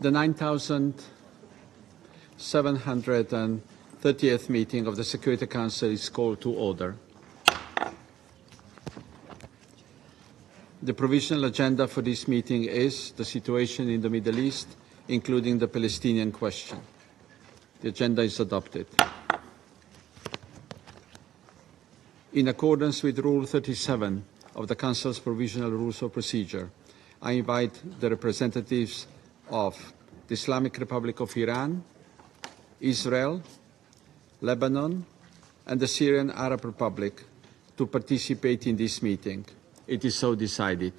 The 9,730th meeting of the Security Council is called to order. The provisional agenda for this meeting is the situation in the Middle East, including the Palestinian question. The agenda is adopted. In accordance with Rule 37 of the Council's Provisional Rules of Procedure, I invite the representatives of the Islamic Republic of Iran, Israel, Lebanon, and the Syrian Arab Republic to participate in this meeting. It is so decided.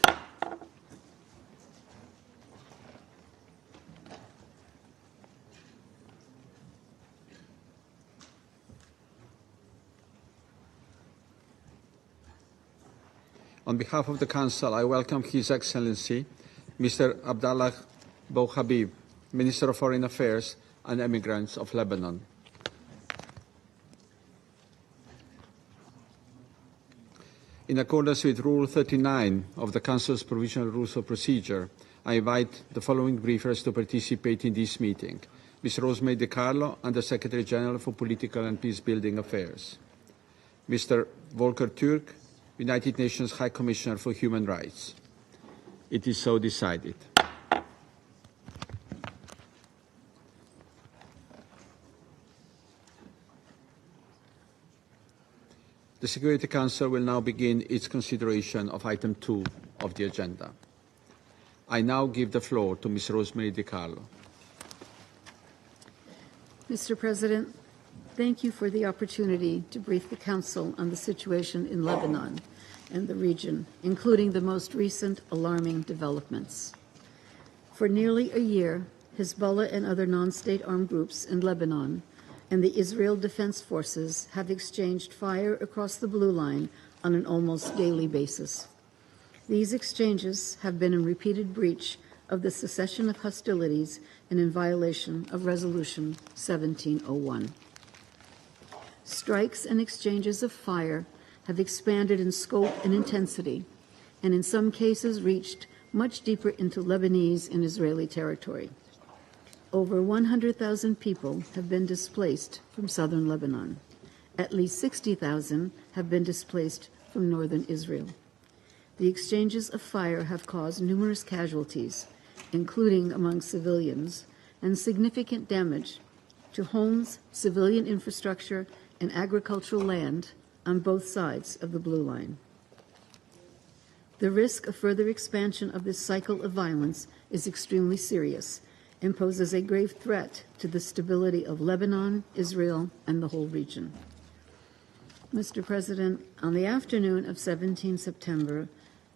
On behalf of the Council, I welcome His Excellency, Mr. Abdallah Bouhabib, Minister of Foreign Affairs and Immigrants of Lebanon. In accordance with Rule 39 of the Council's Provisional Rules of Procedure, I invite the following briefers to participate in this meeting. Ms. Rosemary DiCarlo, Under Secretary General for Political and Peacebuilding Affairs. Mr. Volker Türk, United Nations High Commissioner for Human Rights. It is so decided. The Security Council will now begin its consideration of item 2 of the agenda. I now give the floor to Ms. Rosemary DiCarlo. Mr. President, thank you for the opportunity to brief the Council on the situation in Lebanon and the region, including the most recent alarming developments. For nearly a year, Hezbollah and other non-state armed groups in Lebanon and the Israel Defense Forces have exchanged fire across the blue line on an almost daily basis. These exchanges have been in repeated breach of the cessation of hostilities and in violation of Resolution 1701. Strikes and exchanges of fire have expanded in scope and intensity, and in some cases reached much deeper into Lebanese and Israeli territory. Over 100,000 people have been displaced from southern Lebanon. At least 60,000 have been displaced from northern Israel. The exchanges of fire have caused numerous casualties, including among civilians, and significant damage to homes, civilian infrastructure, and agricultural land on both sides of the blue line. The risk of further expansion of this cycle of violence is extremely serious and poses a grave threat to the stability of Lebanon, Israel, and the whole region. Mr. President, on the afternoon of 17 September,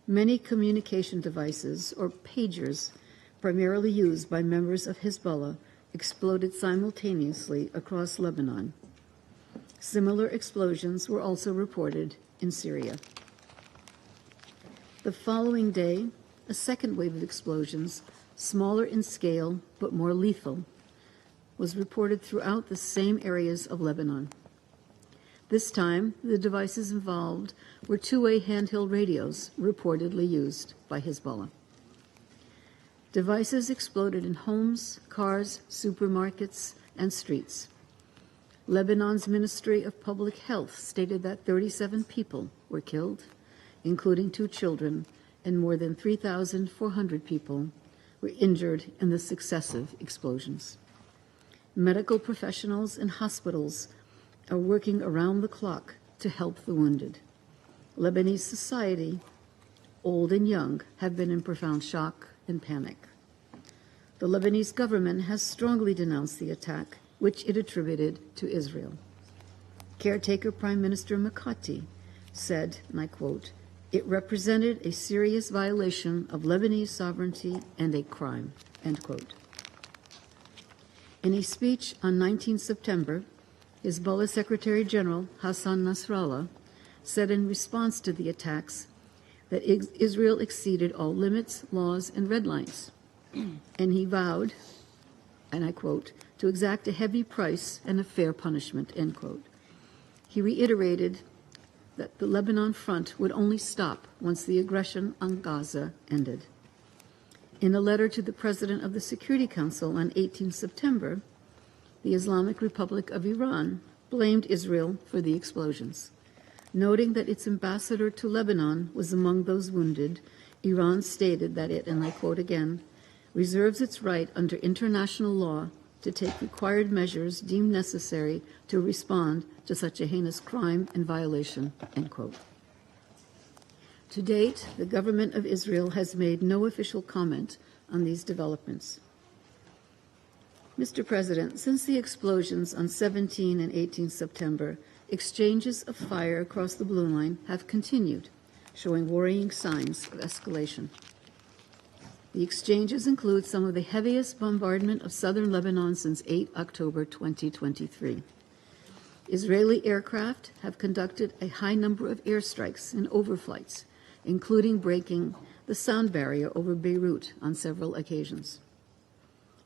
many communication devices, or pagers, primarily used by members of Hezbollah, exploded simultaneously across Lebanon. Similar explosions were also reported in Syria. The following day, a second wave of explosions, smaller in scale but more lethal, was reported throughout the same areas of Lebanon. This time, the devices involved were two-way handheld radios reportedly used by Hezbollah. Devices exploded in homes, cars, supermarkets, and streets. Lebanon's Ministry of Public Health stated that 37 people were killed, including 2 children, and more than 3,400 people were injured in the successive explosions. Medical professionals and hospitals are working around the clock to help the wounded. Lebanese society, old and young, have been in profound shock and panic. The Lebanese government has strongly denounced the attack, which it attributed to Israel. Caretaker Prime Minister Mikati said, and I quote, "It represented a serious violation of Lebanese sovereignty and a crime," end quote. In a speech on 19 September, Hezbollah Secretary General Hassan Nasrallah said in response to the attacks that Israel exceeded all limits, laws, and red lines. And he vowed, and I quote, to exact a heavy price and a fair punishment, end quote. He reiterated that the Lebanon front would only stop once the aggression on Gaza ended. In a letter to the President of the Security Council on 18 September, the Islamic Republic of Iran blamed Israel for the explosions. Noting that its ambassador to Lebanon was among those wounded, Iran stated that it, and I quote again, reserves its right under international law to take required measures deemed necessary to respond to such a heinous crime and violation, end quote. To date, the government of Israel has made no official comment on these developments. Mr. President, since the explosions on 17 and 18 September, exchanges of fire across the Blue Line have continued, showing worrying signs of escalation. The exchanges include some of the heaviest bombardment of southern Lebanon since 8 October 2023. Israeli aircraft have conducted a high number of airstrikes and overflights, including breaking the sound barrier over Beirut on several occasions.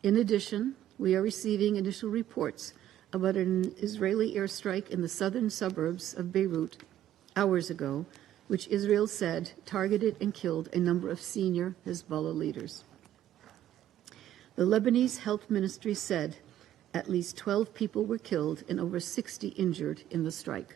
In addition, we are receiving initial reports about an Israeli airstrike in the southern suburbs of Beirut hours ago, which Israel said targeted and killed a number of senior Hezbollah leaders. The Lebanese Health Ministry said at least 12 people were killed and over 60 injured in the strike.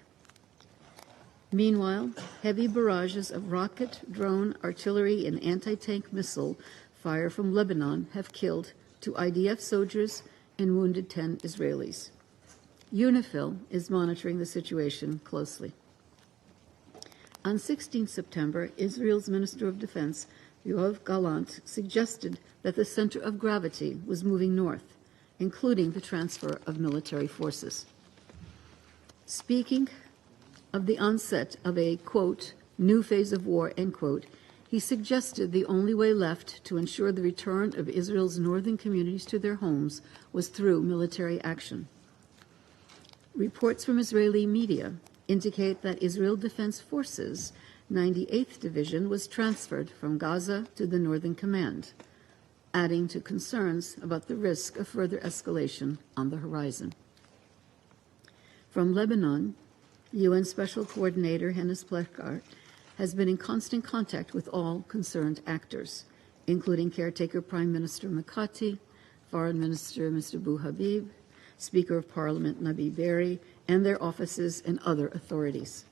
Meanwhile, heavy barrages of rocket, drone, artillery, and anti-tank missile fire from Lebanon have killed 2 IDF soldiers and wounded 10 Israelis. UNIFIL is monitoring the situation closely. On 16 September, Israel's Minister of Defense, Yoav Gallant, suggested that the center of gravity was moving north, including the transfer of military forces. Speaking of the onset of a, quote, new phase of war, end quote, he suggested the only way left to ensure the return of Israel's northern communities to their homes was through military action. Reports from Israeli media indicate that Israel Defense Forces 98th Division was transferred from Gaza to the Northern Command, adding to concerns about the risk of further escalation on the horizon. From Lebanon, UN Special Coordinator Hennes Plechard has been in constant contact with all concerned actors, including caretaker Prime Minister Mikati, Foreign Minister Mr. Bou Habib, Speaker of Parliament Nabi Berri, and their offices and other authorities.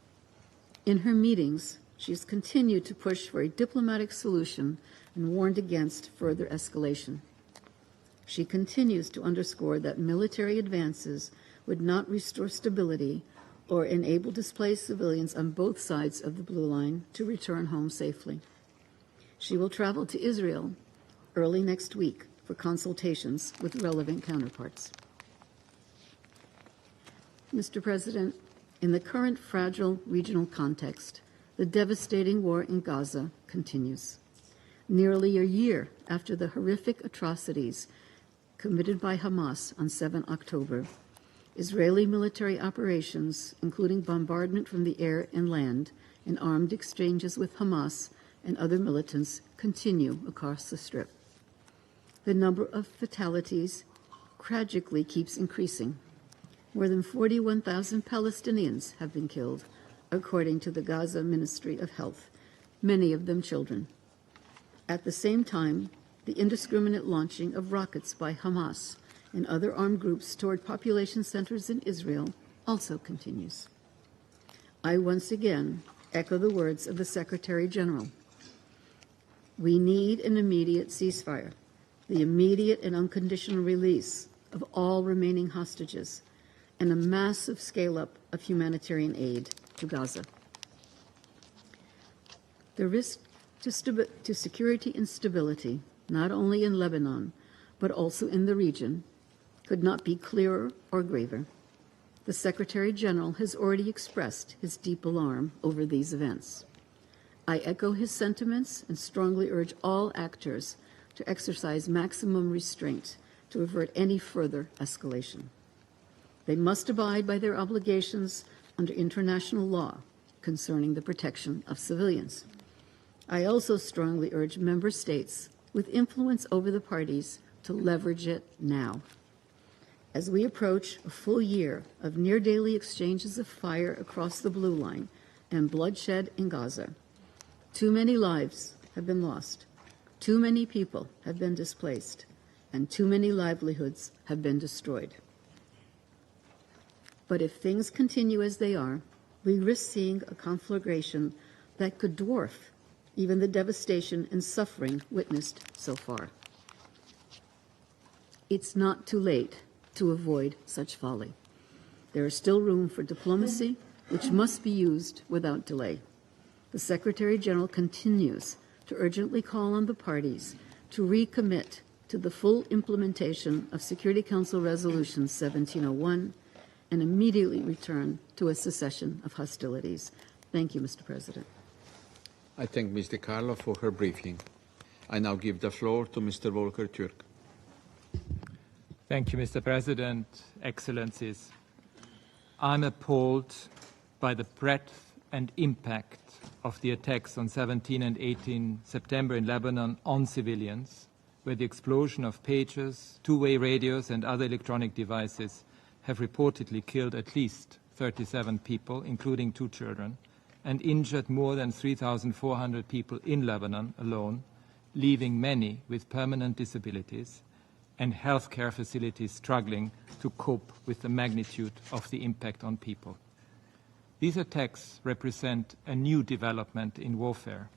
In her meetings, she has continued to push for a diplomatic solution and warned against further escalation. She continues to underscore that military advances would not restore stability or enable displaced civilians on both sides of the Blue Line to return home safely. She will travel to Israel early next week for consultations with relevant counterparts. Mr. President, in the current fragile regional context, the devastating war in Gaza continues. Nearly a year after the horrific atrocities committed by Hamas on 7 October, Israeli military operations, including bombardment from the air and land, and armed exchanges with Hamas and other militants, continue across the Strip. The number of fatalities tragically keeps increasing. More than 41,000 Palestinians have been killed, according to the Gaza Ministry of Health, many of them children. At the same time, the indiscriminate launching of rockets by Hamas and other armed groups toward population centers in Israel also continues. I once again echo the words of the Secretary General. We need an immediate ceasefire, the immediate and unconditional release of all remaining hostages, and a massive scale-up of humanitarian aid to Gaza. The risk to security and stability, not only in Lebanon, but also in the region, could not be clearer or graver. The Secretary General has already expressed his deep alarm over these events. I echo his sentiments and strongly urge all actors to exercise maximum restraint to avert any further escalation. They must abide by their obligations under international law concerning the protection of civilians. I also strongly urge member states with influence over the parties to leverage it now. As we approach a full year of near-daily exchanges of fire across the Blue Line and bloodshed in Gaza, too many lives have been lost. Too many people have been displaced, and too many livelihoods have been destroyed. But if things continue as they are, we risk seeing a conflagration that could dwarf even the devastation and suffering witnessed so far. It's not too late to avoid such folly. There is still room for diplomacy, which must be used without delay. The Secretary General continues to urgently call on the parties to recommit to the full implementation of Security Council Resolution 1701 and immediately return to a cessation of hostilities. Thank you, Mr. President. I thank Ms. DiCarlo for her briefing. I now give the floor to Mr. Volker Türk. Thank you, Mr. President, Excellencies. I'm appalled by the breadth and impact of the attacks on 17 and 18 September in Lebanon on civilians, where the explosion of pagers, two-way radios and other electronic devices have reportedly killed at least 37 people, including 2 children, and injured more than 3,400 people in Lebanon alone, leaving many with permanent disabilities and healthcare facilities struggling to cope with the magnitude of the impact on people. These attacks represent a new development in warfare,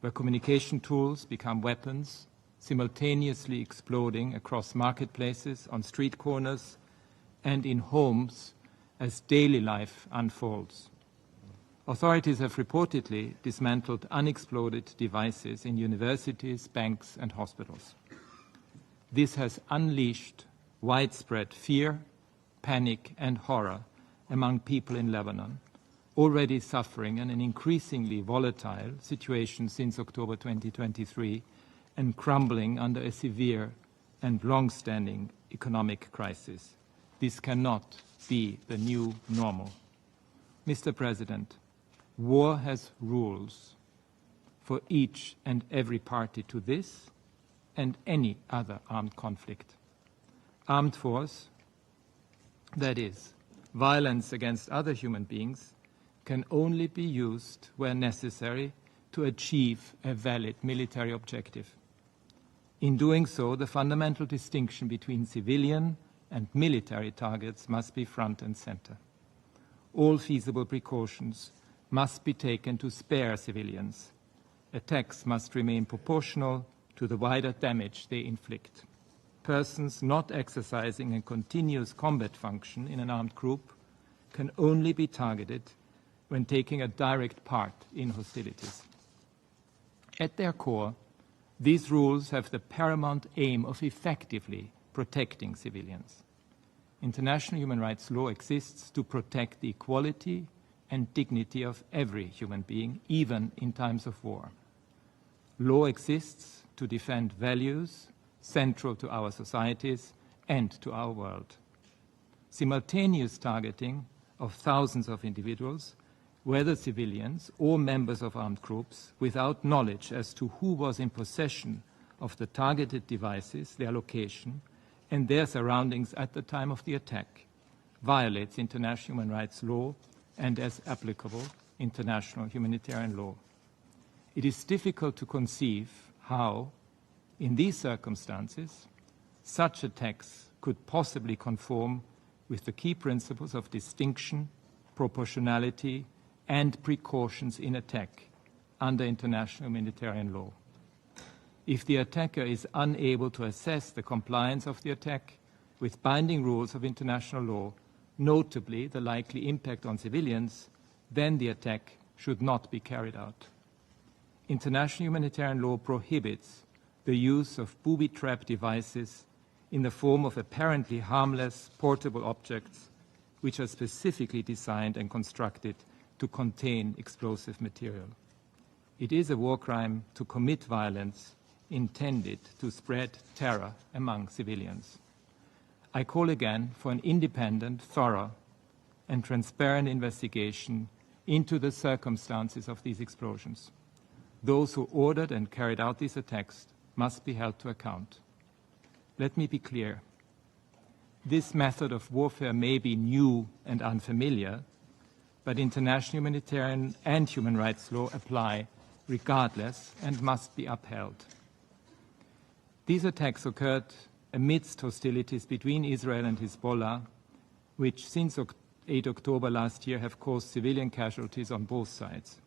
where communication tools become weapons, simultaneously exploding across marketplaces, on street corners, and in homes as daily life unfolds. Authorities have reportedly dismantled unexploded devices in universities, banks, and hospitals. This has unleashed widespread fear, panic, and horror among people in Lebanon, already suffering in an increasingly volatile situation since October 2023 and crumbling under a severe and long-standing economic crisis. This cannot be the new normal. Mr. President, war has rules for each and every party to this and any other armed conflict. Armed force, that is, violence against other human beings, can only be used where necessary to achieve a valid military objective. In doing so, the fundamental distinction between civilian and military targets must be front and center. All feasible precautions must be taken to spare civilians. Attacks must remain proportional to the wider damage they inflict. Persons not exercising a continuous combat function in an armed group can only be targeted when taking a direct part in hostilities. At their core, these rules have the paramount aim of effectively protecting civilians. International human rights law exists to protect the equality and dignity of every human being, even in times of war. Law exists to defend values central to our societies and to our world. Simultaneous targeting of thousands of individuals, whether civilians or members of armed groups, without knowledge as to who was in possession of the targeted devices, their location, and their surroundings at the time of the attack, violates international human rights law and, as applicable, international humanitarian law. It is difficult to conceive how, in these circumstances, such attacks could possibly conform with the key principles of distinction, proportionality, and precautions in attack under international humanitarian law. If the attacker is unable to assess the compliance of the attack with binding rules of international law, notably the likely impact on civilians, then the attack should not be carried out. International humanitarian law prohibits the use of booby-trap devices in the form of apparently harmless portable objects which are specifically designed and constructed to contain explosive material. It is a war crime to commit violence intended to spread terror among civilians. I call again for an independent, thorough, and transparent investigation into the circumstances of these explosions. Those who ordered and carried out these attacks must be held to account. Let me be clear. This method of warfare may be new and unfamiliar, but international humanitarian and human rights law apply regardless and must be upheld. These attacks occurred amidst hostilities between Israel and Hezbollah, which since 8 October last year have caused civilian casualties on both sides.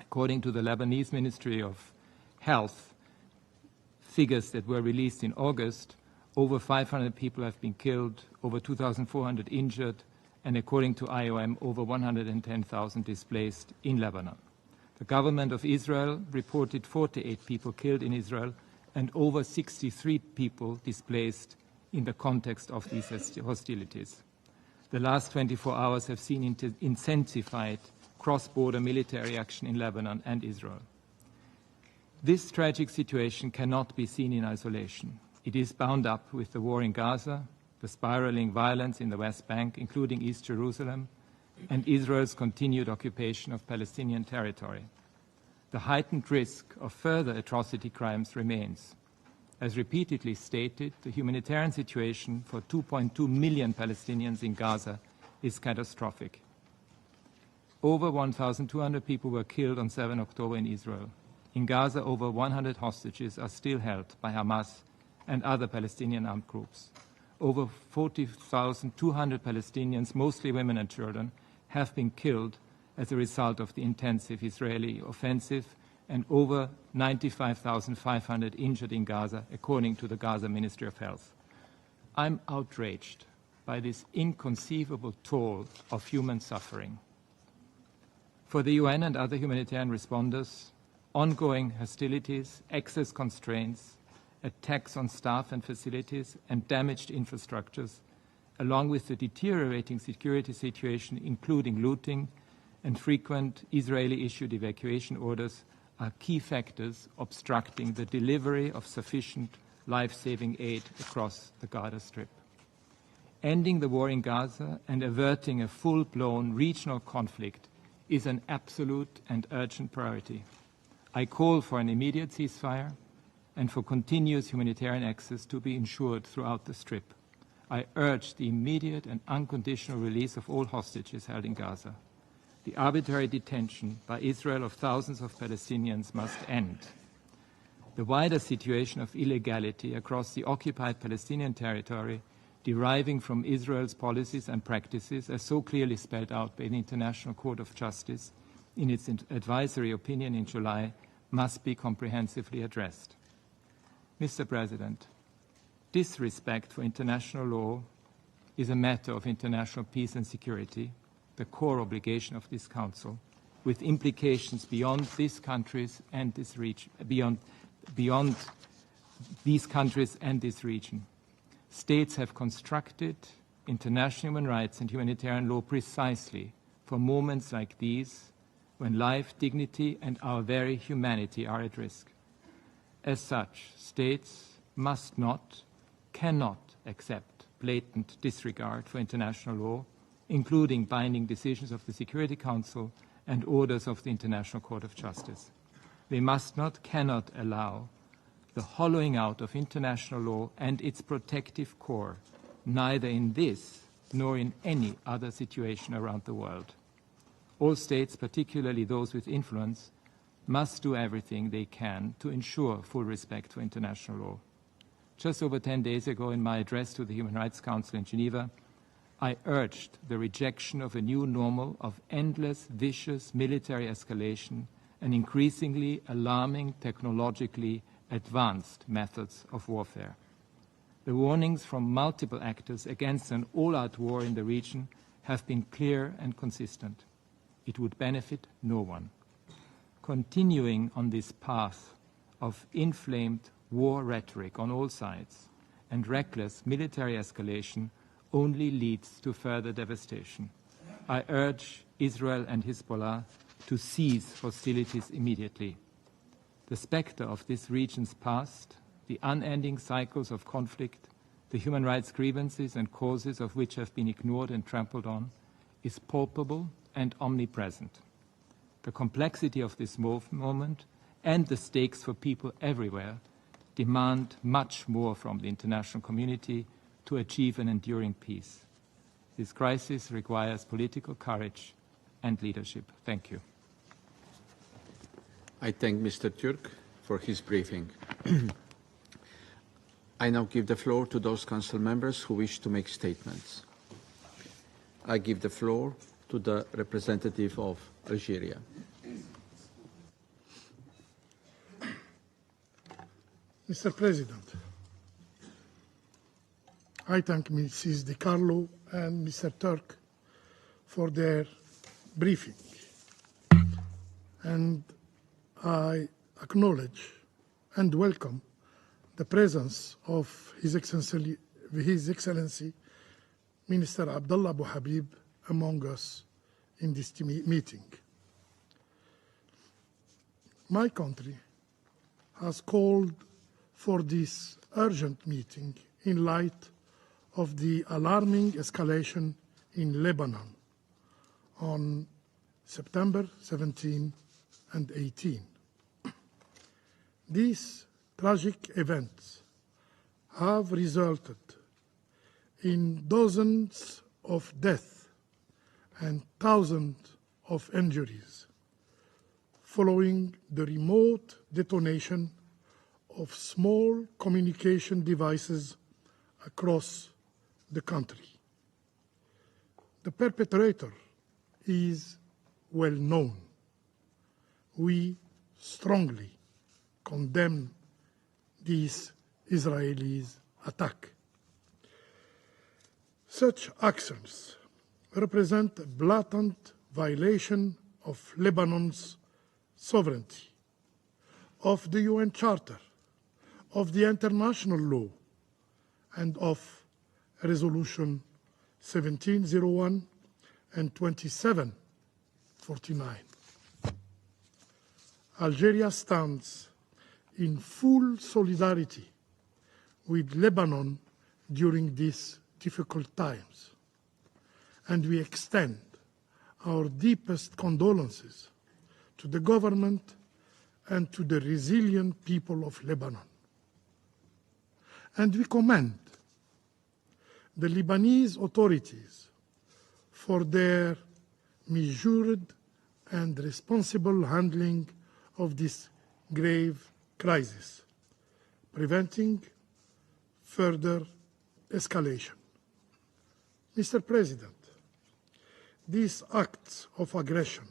According to the Lebanese Ministry of Health, figures that were released in August, over 500 people have been killed, over 2,400 injured, and according to IOM, over 110,000 displaced in Lebanon. The government of Israel reported 48 people killed in Israel and over 63 people displaced in the context of these hostilities. The last 24 hours have seen intensified cross-border military action in Lebanon and Israel. This tragic situation cannot be seen in isolation. It is bound up with the war in Gaza, the spiraling violence in the West Bank, including East Jerusalem, and Israel's continued occupation of Palestinian territory. The heightened risk of further atrocity crimes remains. As repeatedly stated, the humanitarian situation for 2.2 million Palestinians in Gaza is catastrophic. Over 1,200 people were killed on 7 October in Israel. In Gaza, over 100 hostages are still held by Hamas and other Palestinian armed groups. Over 40,200 Palestinians, mostly women and children, have been killed as a result of the intensive Israeli offensive, and over 95,500 injured in Gaza, according to the Gaza Ministry of Health. I'm outraged by this inconceivable toll of human suffering. For the UN and other humanitarian responders, ongoing hostilities, access constraints, attacks on staff and facilities, and damaged infrastructures, along with the deteriorating security situation, including looting and frequent Israeli-issued evacuation orders, are key factors obstructing the delivery of sufficient life-saving aid across the Gaza Strip. Ending the war in Gaza and averting a full-blown regional conflict is an absolute and urgent priority. I call for an immediate ceasefire and for continuous humanitarian access to be ensured throughout the Strip. I urge the immediate and unconditional release of all hostages held in Gaza. The arbitrary detention by Israel of thousands of Palestinians must end. The wider situation of illegality across the occupied Palestinian territory, deriving from Israel's policies and practices, as so clearly spelled out by the International Court of Justice in its advisory opinion in July, must be comprehensively addressed. Mr. President, disrespect for international law is a matter of international peace and security, the core obligation of this Council, with implications beyond these countries and this region, beyond these countries and this region. States have constructed international human rights and humanitarian law precisely for moments like these, when life, dignity, and our very humanity are at risk. As such, states must not, cannot accept blatant disregard for international law, including binding decisions of the Security Council and orders of the International Court of Justice. They must not, cannot allow the hollowing out of international law and its protective core, neither in this nor in any other situation around the world. All states, particularly those with influence, must do everything they can to ensure full respect for international law. Just over 10 days ago, in my address to the Human Rights Council in Geneva, I urged the rejection of a new normal of endless, vicious military escalation and increasingly alarming, technologically advanced methods of warfare. The warnings from multiple actors against an all-out war in the region have been clear and consistent. It would benefit no one. Continuing on this path of inflamed war rhetoric on all sides and reckless military escalation only leads to further devastation. I urge Israel and Hezbollah to cease hostilities immediately. The specter of this region's past, the unending cycles of conflict, the human rights grievances and causes of which have been ignored and trampled on, is palpable and omnipresent. The complexity of this moment and the stakes for people everywhere demand much more from the international community to achieve an enduring peace. This crisis requires political courage and leadership. Thank you. I thank Mr. Türk for his briefing. I now give the floor to those council members who wish to make statements. I give the floor to the representative of Algeria. Mr. President, I thank Mrs. Di Carlo and Mr. Turk for their briefing, and I acknowledge and welcome the presence of His Excellency Minister Abdullah Abu Habib among us in this meeting. My country has called for this urgent meeting in light of the alarming escalation in Lebanon on September 17 and 18. These tragic events have resulted in dozens of deaths and thousands of injuries following the remote detonation of small communication devices across the country. The perpetrator is well known. We strongly condemn this Israeli attack. Such actions represent a blatant violation of Lebanon's sovereignty, of the UN Charter, of the international law, and of Resolution 1701 and 2749. Algeria stands in full solidarity with Lebanon during these difficult times, and we extend our deepest condolences to the government and to the resilient people of Lebanon. And we commend the Lebanese authorities for their measured and responsible handling of this grave crisis, preventing further escalation. Mr. President, these acts of aggression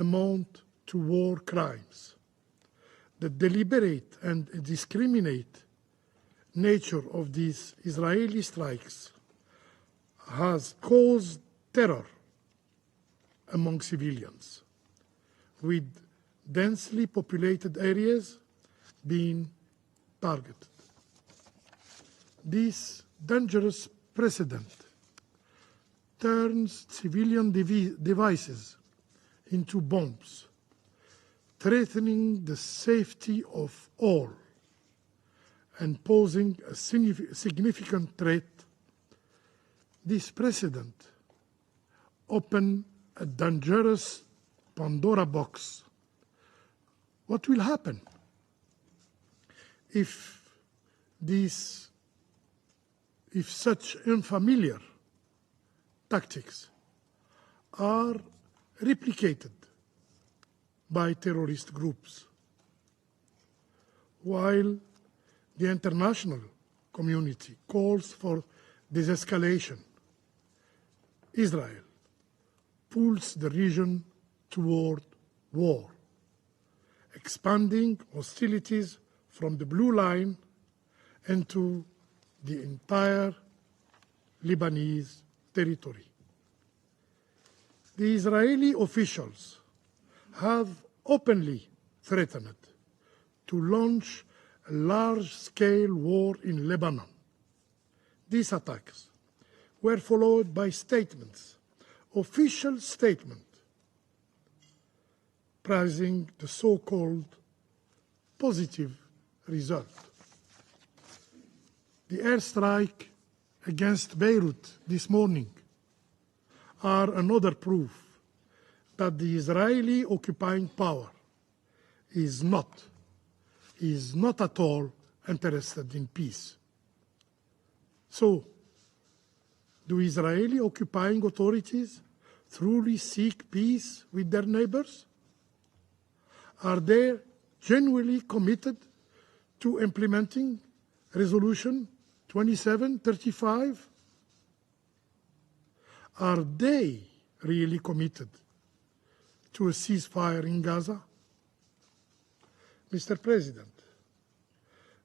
amount to war crimes. The deliberate and discriminate nature of these Israeli strikes has caused terror among civilians, with densely populated areas being targeted. This dangerous precedent turns civilian devices into bombs, threatening the safety of all and posing a significant threat. This precedent opens a dangerous Pandora box. What will happen if such unfamiliar tactics are replicated by terrorist groups? While the international community calls for de-escalation, Israel pulls the region toward war, expanding hostilities from the Blue Line into the entire Lebanese territory. The Israeli officials have openly threatened to launch a large-scale war in Lebanon. These attacks were followed by statements, official statements, praising the so-called positive result. The airstrike against Beirut this morning are another proof that the Israeli occupying power is not at all interested in peace. So, do Israeli occupying authorities truly seek peace with their neighbors? Are they genuinely committed to implementing Resolution 2735? Are they really committed to a ceasefire in Gaza? Mr. President,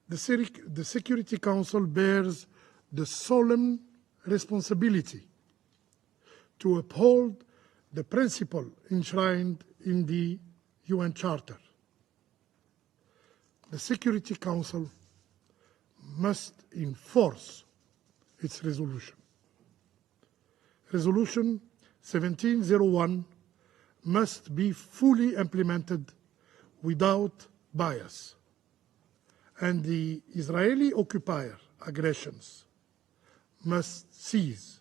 the Security Council bears the solemn responsibility to uphold the principle enshrined in the UN Charter. The Security Council must enforce its resolution. Resolution 1701 must be fully implemented without bias, and the Israeli occupier aggressions must cease,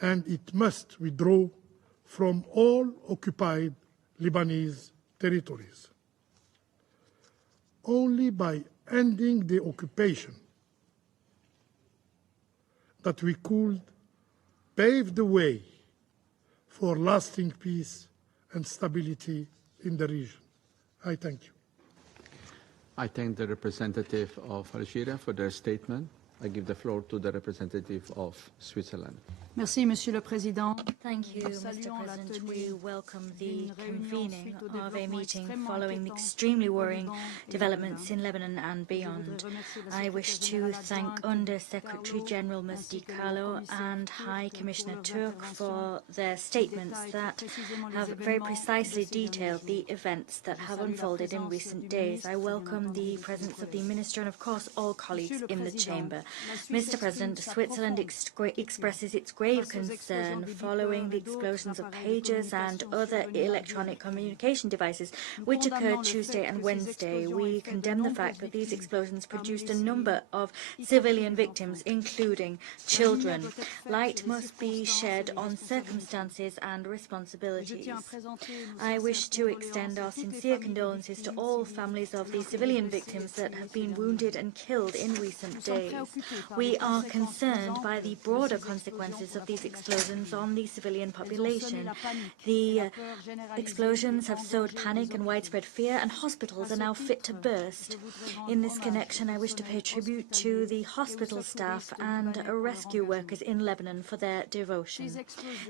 and it must withdraw from all occupied Lebanese territories. Only by ending the occupation that we could pave the way for lasting peace and stability in the region. I thank you. I thank the representative of Algeria for their statement. I give the floor to the representative of Switzerland. Merci, Monsieur le Président. Thank you, Mr. President. We welcome the convening of a meeting following the extremely worrying developments in Lebanon and beyond. I wish to thank Under Secretary General Ms. Di Carlo and High Commissioner Turk for their statements that have very precisely detailed the events that have unfolded in recent days. I welcome the presence of the Minister and, of course, all colleagues in the Chamber. Mr. President, Switzerland expresses its grave concern following the explosions of pagers and other electronic communication devices which occurred Tuesday and Wednesday. We condemn the fact that these explosions produced a number of civilian victims, including children. Light must be shed on circumstances and responsibilities. I wish to extend our sincere condolences to all families of the civilian victims that have been wounded and killed in recent days. We are concerned by the broader consequences of these explosions on the civilian population. The explosions have sowed panic and widespread fear, and hospitals are now fit to burst. In this connection, I wish to pay tribute to the hospital staff and rescue workers in Lebanon for their devotion.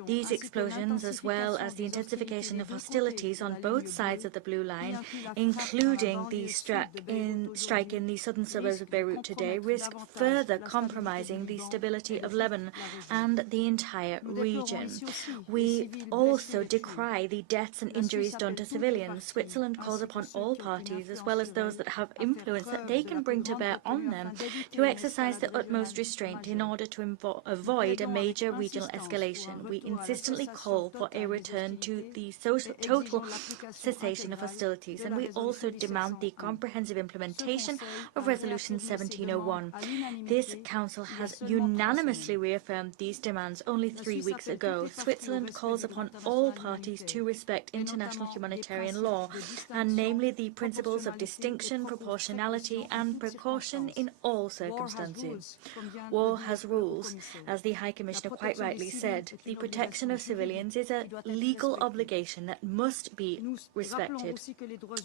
These explosions, as well as the intensification of hostilities on both sides of the Blue Line, including the strike in the southern suburbs of Beirut today, risk further compromising the stability of Lebanon and the entire region. We also decry the deaths and injuries done to civilians. Switzerland calls upon all parties, as well as those that have influence that they can bring to bear on them, to exercise the utmost restraint in order to avoid a major regional escalation. We insistently call for a return to the total cessation of hostilities, and we also demand the comprehensive implementation of Resolution 1701. This Council has unanimously reaffirmed these demands only 3 weeks ago. Switzerland calls upon all parties to respect international humanitarian law, and namely the principles of distinction, proportionality, and precaution in all circumstances. War has rules. As the High Commissioner quite rightly said, the protection of civilians is a legal obligation that must be respected.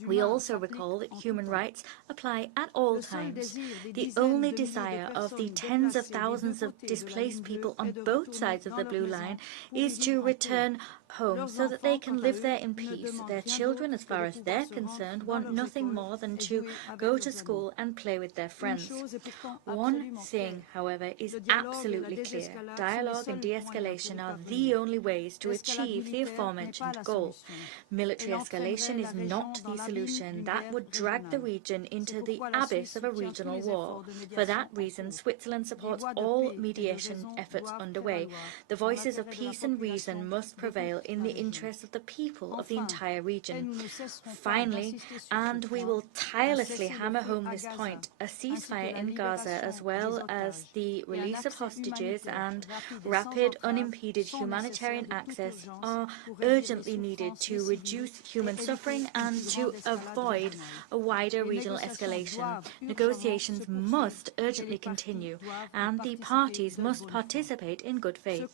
We also recall that human rights apply at all times. The only desire of the tens of thousands of displaced people on both sides of the Blue Line is to return home so that they can live there in peace. Their children, as far as they're concerned, want nothing more than to go to school and play with their friends. One thing, however, is absolutely clear. Dialogue and de-escalation are the only ways to achieve the aforementioned goal. Military escalation is not the solution. That would drag the region into the abyss of a regional war. For that reason, Switzerland supports all mediation efforts underway. The voices of peace and reason must prevail in the interests of the people of the entire region. Finally, and we will tirelessly hammer home this point, a ceasefire in Gaza, as well as the release of hostages and rapid, unimpeded humanitarian access, are urgently needed to reduce human suffering and to avoid a wider regional escalation. Negotiations must urgently continue, and the parties must participate in good faith.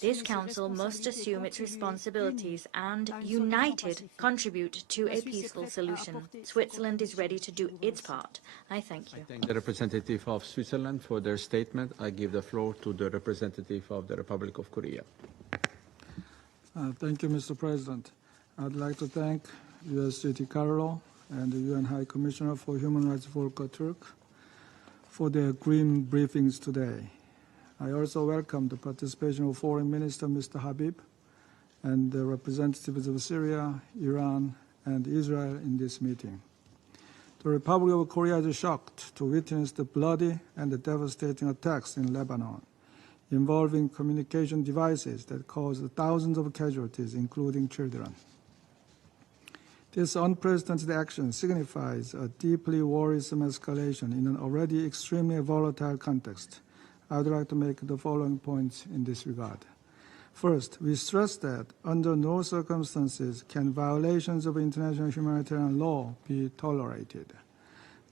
This Council must assume its responsibilities and, united, contribute to a peaceful solution. Switzerland is ready to do its part. I thank you. I thank the representative of Switzerland for their statement. I give the floor to the representative of the Republic of Korea. Thank you, Mr. President. I'd like to thank USCT Carlo and the UN High Commissioner for Human Rights Volker Turk for their green briefings today. I also welcome the participation of Foreign Minister Mr. Habib and the representatives of Syria, Iran, and Israel in this meeting. The Republic of Korea is shocked to witness the bloody and the devastating attacks in Lebanon, involving communication devices that caused thousands of casualties, including children. This unprecedented action signifies a deeply worrisome escalation in an already extremely volatile context. I would like to make the following points in this regard. First, we stress that under no circumstances can violations of international humanitarian law be tolerated.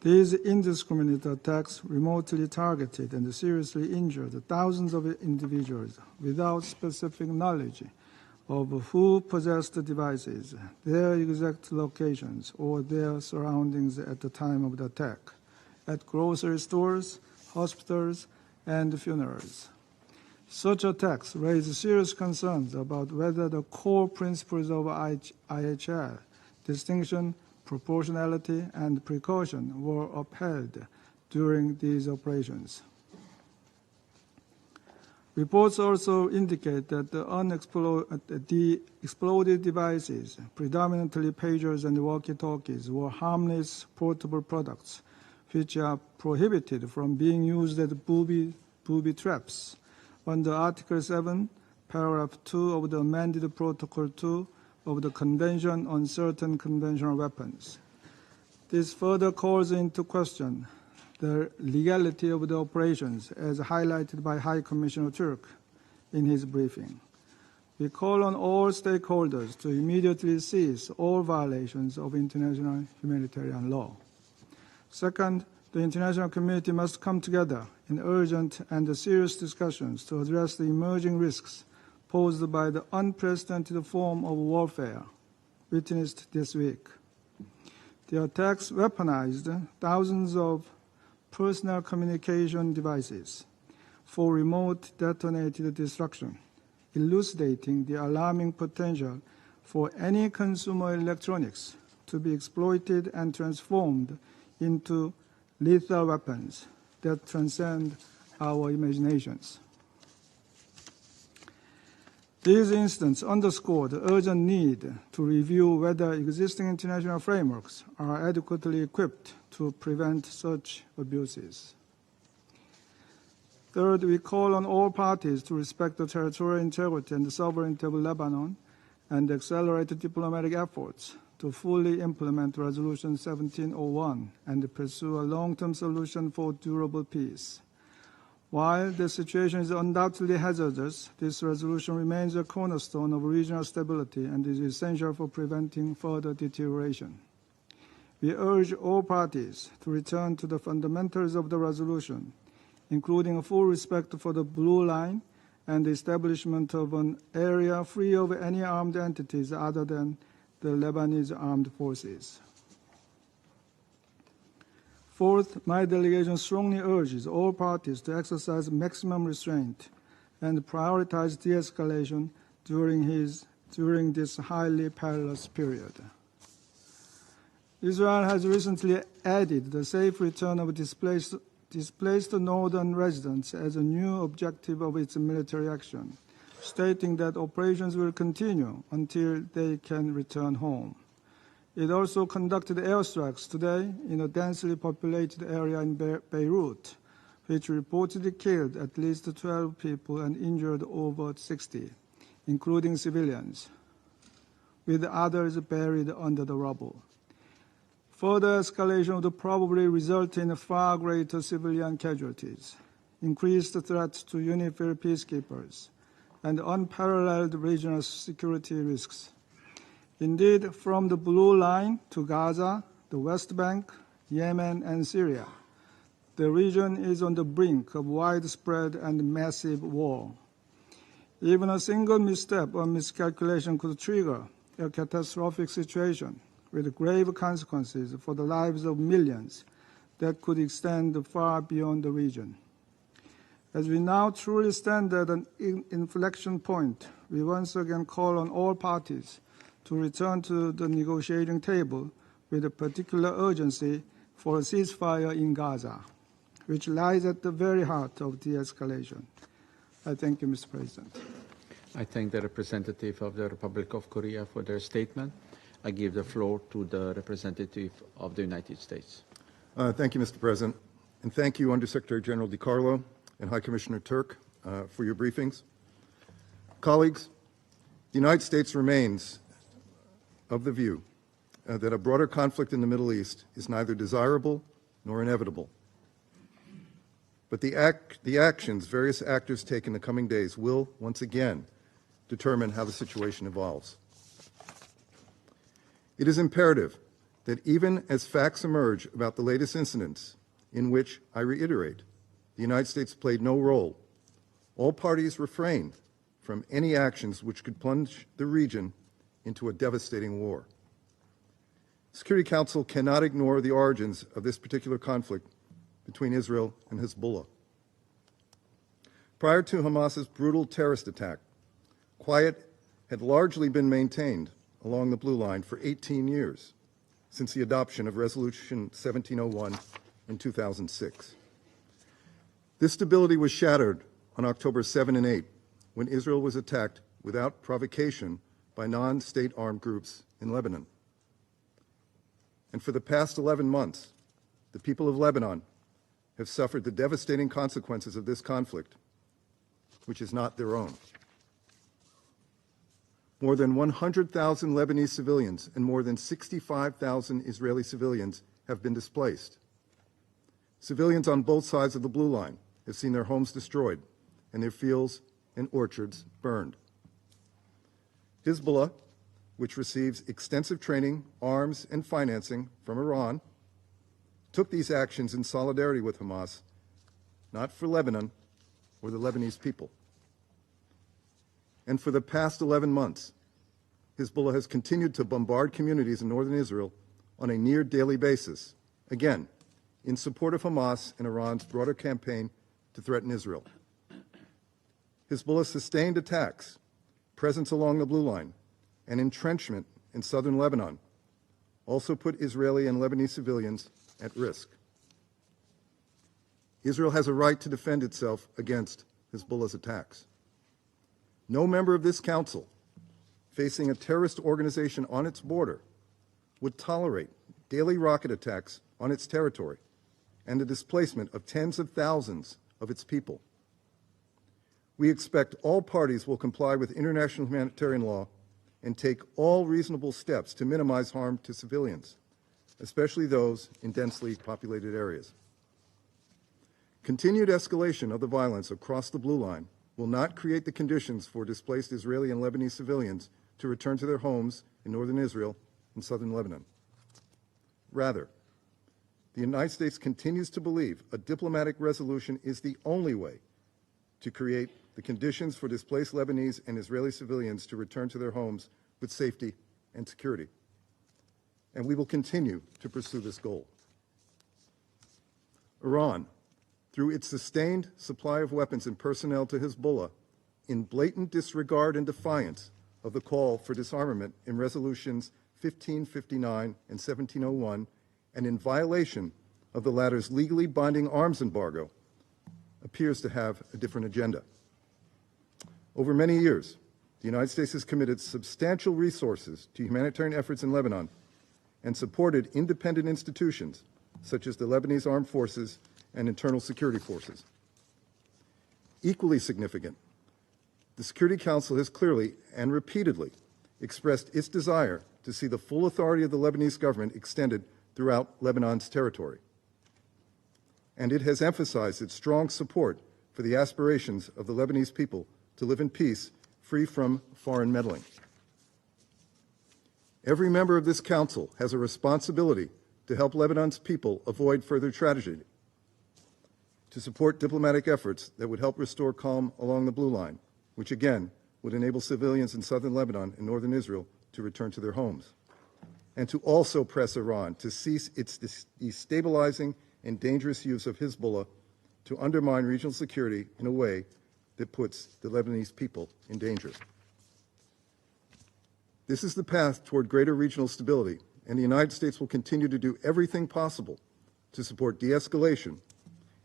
These indiscriminate attacks remotely targeted and seriously injured thousands of individuals without specific knowledge of who possessed the devices, their exact locations, or their surroundings at the time of the attack, at grocery stores, hospitals, and funerals. Such attacks raise serious concerns about whether the core principles of IHL, distinction, proportionality, and precaution, were upheld during these operations. Reports also indicate that the exploded devices, predominantly pagers and walkie-talkies, were harmless portable products which are prohibited from being used as booby traps under Article 7, Paragraph 2 of the amended Protocol 2 of the Convention on Certain Conventional Weapons. This further calls into question the legality of the operations, as highlighted by High Commissioner Turk in his briefing. We call on all stakeholders to immediately cease all violations of international humanitarian law. Second, the international community must come together in urgent and serious discussions to address the emerging risks posed by the unprecedented form of warfare witnessed this week. The attacks weaponized thousands of personal communication devices for remote detonated destruction, elucidating the alarming potential for any consumer electronics to be exploited and transformed into lethal weapons that transcend our imaginations. These incidents underscore the urgent need to review whether existing international frameworks are adequately equipped to prevent such abuses. Third, we call on all parties to respect the territorial integrity and the sovereignty of Lebanon and accelerate diplomatic efforts to fully implement Resolution 1701 and pursue a long-term solution for durable peace. While the situation is undoubtedly hazardous, this resolution remains a cornerstone of regional stability and is essential for preventing further deterioration. We urge all parties to return to the fundamentals of the resolution, including full respect for the blue line and the establishment of an area free of any armed entities other than the Lebanese armed forces. Fourth, my delegation strongly urges all parties to exercise maximum restraint and prioritize de-escalation during this highly perilous period. Israel has recently added the safe return of displaced northern residents as a new objective of its military action, stating that operations will continue until they can return home. It also conducted airstrikes today in a densely populated area in Beirut, which reportedly killed at least 12 people and injured over 60, including civilians, with others buried under the rubble. Further escalation would probably result in far greater civilian casualties, increased threats to UNIFIL peacekeepers, and unparalleled regional security risks. Indeed, from the Blue Line to Gaza, the West Bank, Yemen, and Syria, the region is on the brink of widespread and massive war. Even a single misstep or miscalculation could trigger a catastrophic situation with grave consequences for the lives of millions that could extend far beyond the region. As we now truly stand at an inflection point, we once again call on all parties to return to the negotiating table with a particular urgency for a ceasefire in Gaza, which lies at the very heart of de-escalation. I thank you, Mr. President. I thank the representative of the Republic of Korea for their statement. I give the floor to the representative of the United States. Thank you, Mr. President. And thank you, Undersecretary General DiCarlo and High Commissioner Turk, for your briefings. Colleagues, the United States remains of the view that a broader conflict in the Middle East is neither desirable nor inevitable. But the actions various actors take in the coming days will, once again, determine how the situation evolves. It is imperative that even as facts emerge about the latest incidents, in which, I reiterate, the United States played no role, all parties refrain from any actions which could plunge the region into a devastating war. The Security Council cannot ignore the origins of this particular conflict between Israel and Hezbollah. Prior to Hamas's brutal terrorist attack, quiet had largely been maintained along the Blue Line for 18 years, since the adoption of Resolution 1701 in 2006. This stability was shattered on October 7 and 8, when Israel was attacked without provocation by non-state armed groups in Lebanon. And for the past 11 months, the people of Lebanon have suffered the devastating consequences of this conflict, which is not their own. More than 100,000 Lebanese civilians and more than 65,000 Israeli civilians have been displaced. Civilians on both sides of the Blue Line have seen their homes destroyed and their fields and orchards burned. Hezbollah, which receives extensive training, arms, and financing from Iran, took these actions in solidarity with Hamas, not for Lebanon or the Lebanese people. And for the past 11 months, Hezbollah has continued to bombard communities in northern Israel on a near daily basis, again, in support of Hamas and Iran's broader campaign to threaten Israel. Hezbollah's sustained attacks, presence along the Blue Line, and entrenchment in southern Lebanon also put Israeli and Lebanese civilians at risk. Israel has a right to defend itself against Hezbollah's attacks. No member of this council facing a terrorist organization on its border would tolerate daily rocket attacks on its territory and the displacement of tens of thousands of its people. We expect all parties will comply with international humanitarian law and take all reasonable steps to minimize harm to civilians, especially those in densely populated areas. Continued escalation of the violence across the Blue Line will not create the conditions for displaced Israeli and Lebanese civilians to return to their homes in northern Israel and southern Lebanon. Rather, the United States continues to believe a diplomatic resolution is the only way to create the conditions for displaced Lebanese and Israeli civilians to return to their homes with safety and security. And we will continue to pursue this goal. Iran, through its sustained supply of weapons and personnel to Hezbollah, in blatant disregard and defiance of the call for disarmament in Resolutions 1559 and 1701, and in violation of the latter's legally binding arms embargo, appears to have a different agenda. Over many years, the United States has committed substantial resources to humanitarian efforts in Lebanon and supported independent institutions such as the Lebanese Armed Forces and Internal Security Forces. Equally significant, the Security Council has clearly and repeatedly expressed its desire to see the full authority of the Lebanese government extended throughout Lebanon's territory. And it has emphasized its strong support for the aspirations of the Lebanese people to live in peace, free from foreign meddling. Every member of this council has a responsibility to help Lebanon's people avoid further tragedy, to support diplomatic efforts that would help restore calm along the Blue Line, which again would enable civilians in southern Lebanon and northern Israel to return to their homes, and to also press Iran to cease its destabilizing and dangerous use of Hezbollah to undermine regional security in a way that puts the Lebanese people in danger. This is the path toward greater regional stability, and the United States will continue to do everything possible to support de-escalation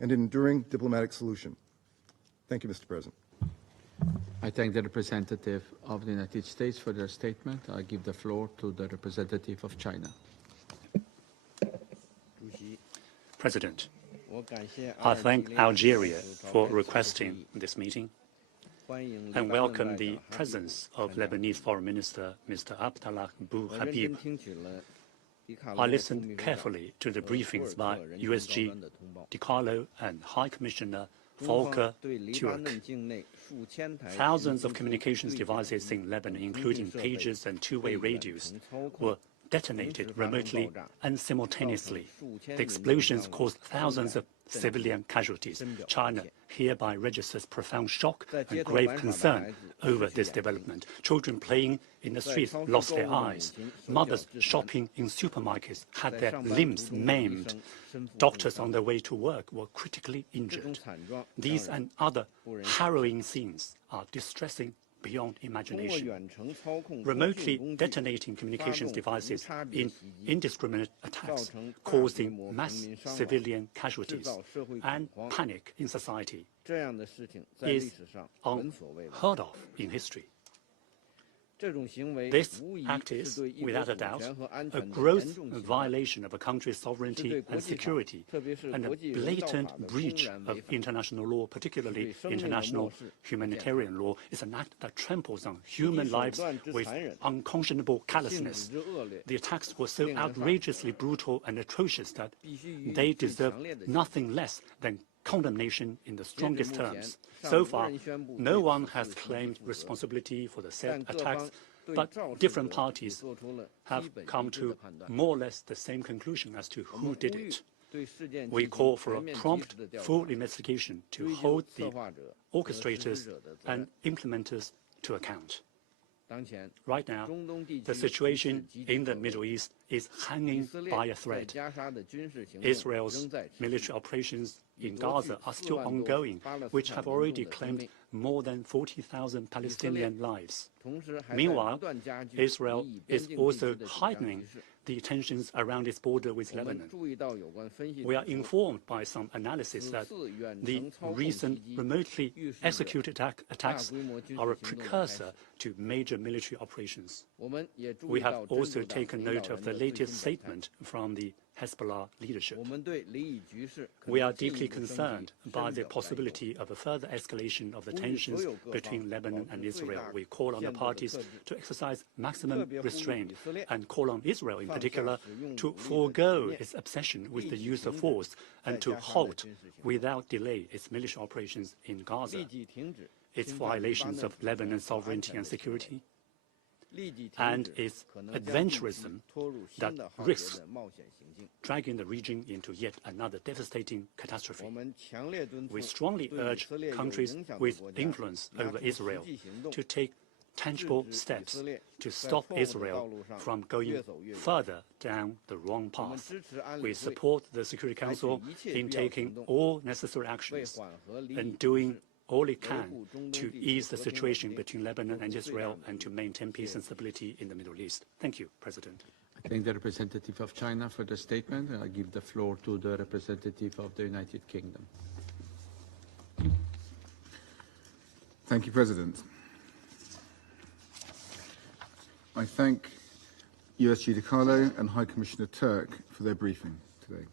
and an enduring diplomatic solution. Thank you, Mr. President. I thank the representative of the United States for their statement. I give the floor to the representative of China. President, I thank Algeria for requesting this meeting and welcome the presence of Lebanese Foreign Minister Mr. Abdallah Bou Habib. I listened carefully to the briefings by USG DiCarlo and High Commissioner Volker Turk. Thousands of communications devices in Lebanon, including pagers and two-way radios, were detonated remotely and simultaneously. The explosions caused thousands of civilian casualties. China hereby registers profound shock and grave concern over this development. Children playing in the streets lost their eyes. Mothers shopping in supermarkets had their limbs maimed. Doctors on their way to work were critically injured. These and other harrowing scenes are distressing beyond imagination. Remotely detonating communications devices in indiscriminate attacks, causing mass civilian casualties and panic in society, is unheard of in history. This act is, without a doubt, a gross violation of a country's sovereignty and security, and a blatant breach of international law, particularly international humanitarian law. It's an act that tramples on human lives with unconscionable callousness. The attacks were so outrageously brutal and atrocious that they deserve nothing less than condemnation in the strongest terms. So far, no one has claimed responsibility for the said attacks, but different parties have come to more or less the same conclusion as to who did it. We call for a prompt, full investigation to hold the orchestrators and implementers to account. Right now, the situation in the Middle East is hanging by a thread. Israel's military operations in Gaza are still ongoing, which have already claimed more than 40,000 Palestinian lives. Meanwhile, Israel is also heightening the tensions around its border with Lebanon. We are informed by some analysis that the recent remotely executed attacks are a precursor to major military operations. We have also taken note of the latest statement from the Hezbollah leadership. We are deeply concerned by the possibility of a further escalation of the tensions between Lebanon and Israel. We call on the parties to exercise maximum restraint and call on Israel in particular to forego its obsession with the use of force and to halt without delay its military operations in Gaza, its violations of Lebanon's sovereignty and security, and its adventurism that risks dragging the region into yet another devastating catastrophe. We strongly urge countries with influence over Israel to take tangible steps to stop Israel from going further down the wrong path. We support the Security Council in taking all necessary actions and doing all it can to ease the situation between Lebanon and Israel and to maintain peace and stability in the Middle East. Thank you, President. I thank the representative of China for the statement. I give the floor to the representative of the United Kingdom. Thank you, President. I thank USG DiCarlo and High Commissioner Turk for their briefing today.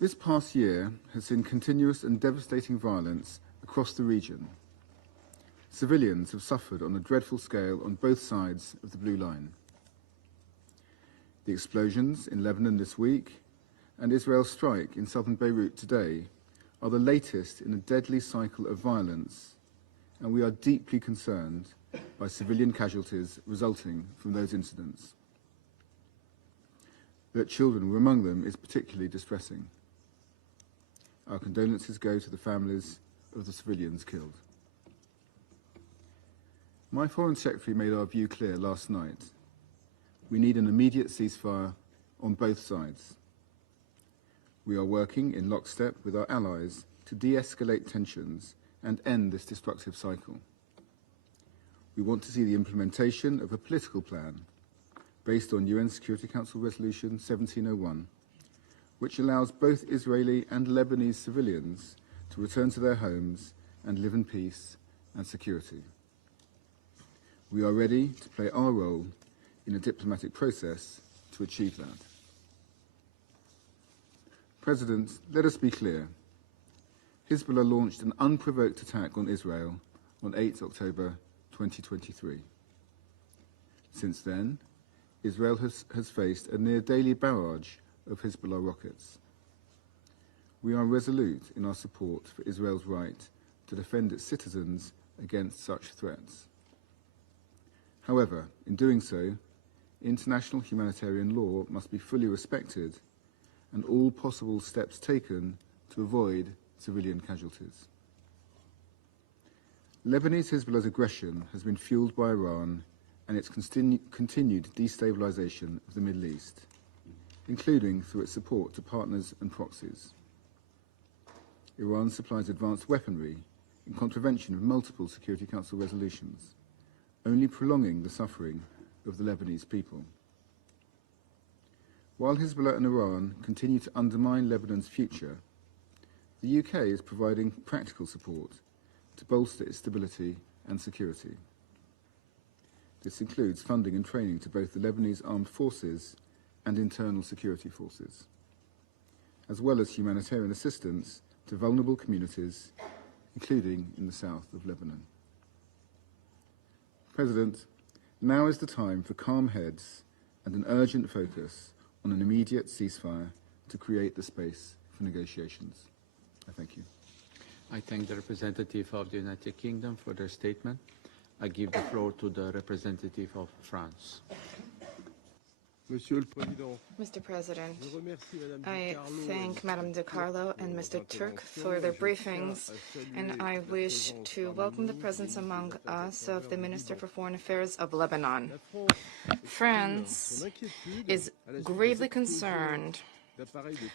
This past year has seen continuous and devastating violence across the region. Civilians have suffered on a dreadful scale on both sides of the Blue Line. The explosions in Lebanon this week and Israel's strike in southern Beirut today are the latest in a deadly cycle of violence, and we are deeply concerned by civilian casualties resulting from those incidents. That children were among them is particularly distressing. Our condolences go to the families of the civilians killed. My Foreign Secretary made our view clear last night. We need an immediate ceasefire on both sides. We are working in lockstep with our allies to de-escalate tensions and end this destructive cycle. We want to see the implementation of a political plan based on UN Security Council Resolution 1701, which allows both Israeli and Lebanese civilians to return to their homes and live in peace and security. We are ready to play our role in a diplomatic process to achieve that. President, let us be clear. Hezbollah launched an unprovoked attack on Israel on 8 October 2023. Since then, Israel has faced a near daily barrage of Hezbollah rockets. We are resolute in our support for Israel's right to defend its citizens against such threats. However, in doing so, international humanitarian law must be fully respected and all possible steps taken to avoid civilian casualties. Lebanese Hezbollah's aggression has been fueled by Iran and its continued destabilization of the Middle East, including through its support to partners and proxies. Iran supplies advanced weaponry in contravention of multiple Security Council resolutions, only prolonging the suffering of the Lebanese people. While Hezbollah and Iran continue to undermine Lebanon's future, the UK is providing practical support to bolster its stability and security. This includes funding and training to both the Lebanese armed forces and internal security forces, as well as humanitarian assistance to vulnerable communities, including in the south of Lebanon. President, now is the time for calm heads and an urgent focus on an immediate ceasefire to create the space for negotiations. I thank you. I thank the representative of the United Kingdom for their statement. I give the floor to the representative of France. Mr. President, I thank Madame De Carlo and Mr. Turk for their briefings, and I wish to welcome the presence among us of the Minister for Foreign Affairs of Lebanon. France is gravely concerned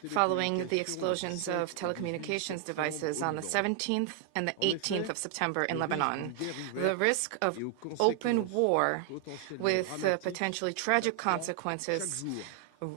following the explosions of telecommunications devices on the 17th and the 18th of September in Lebanon. The risk of open war with potentially tragic consequences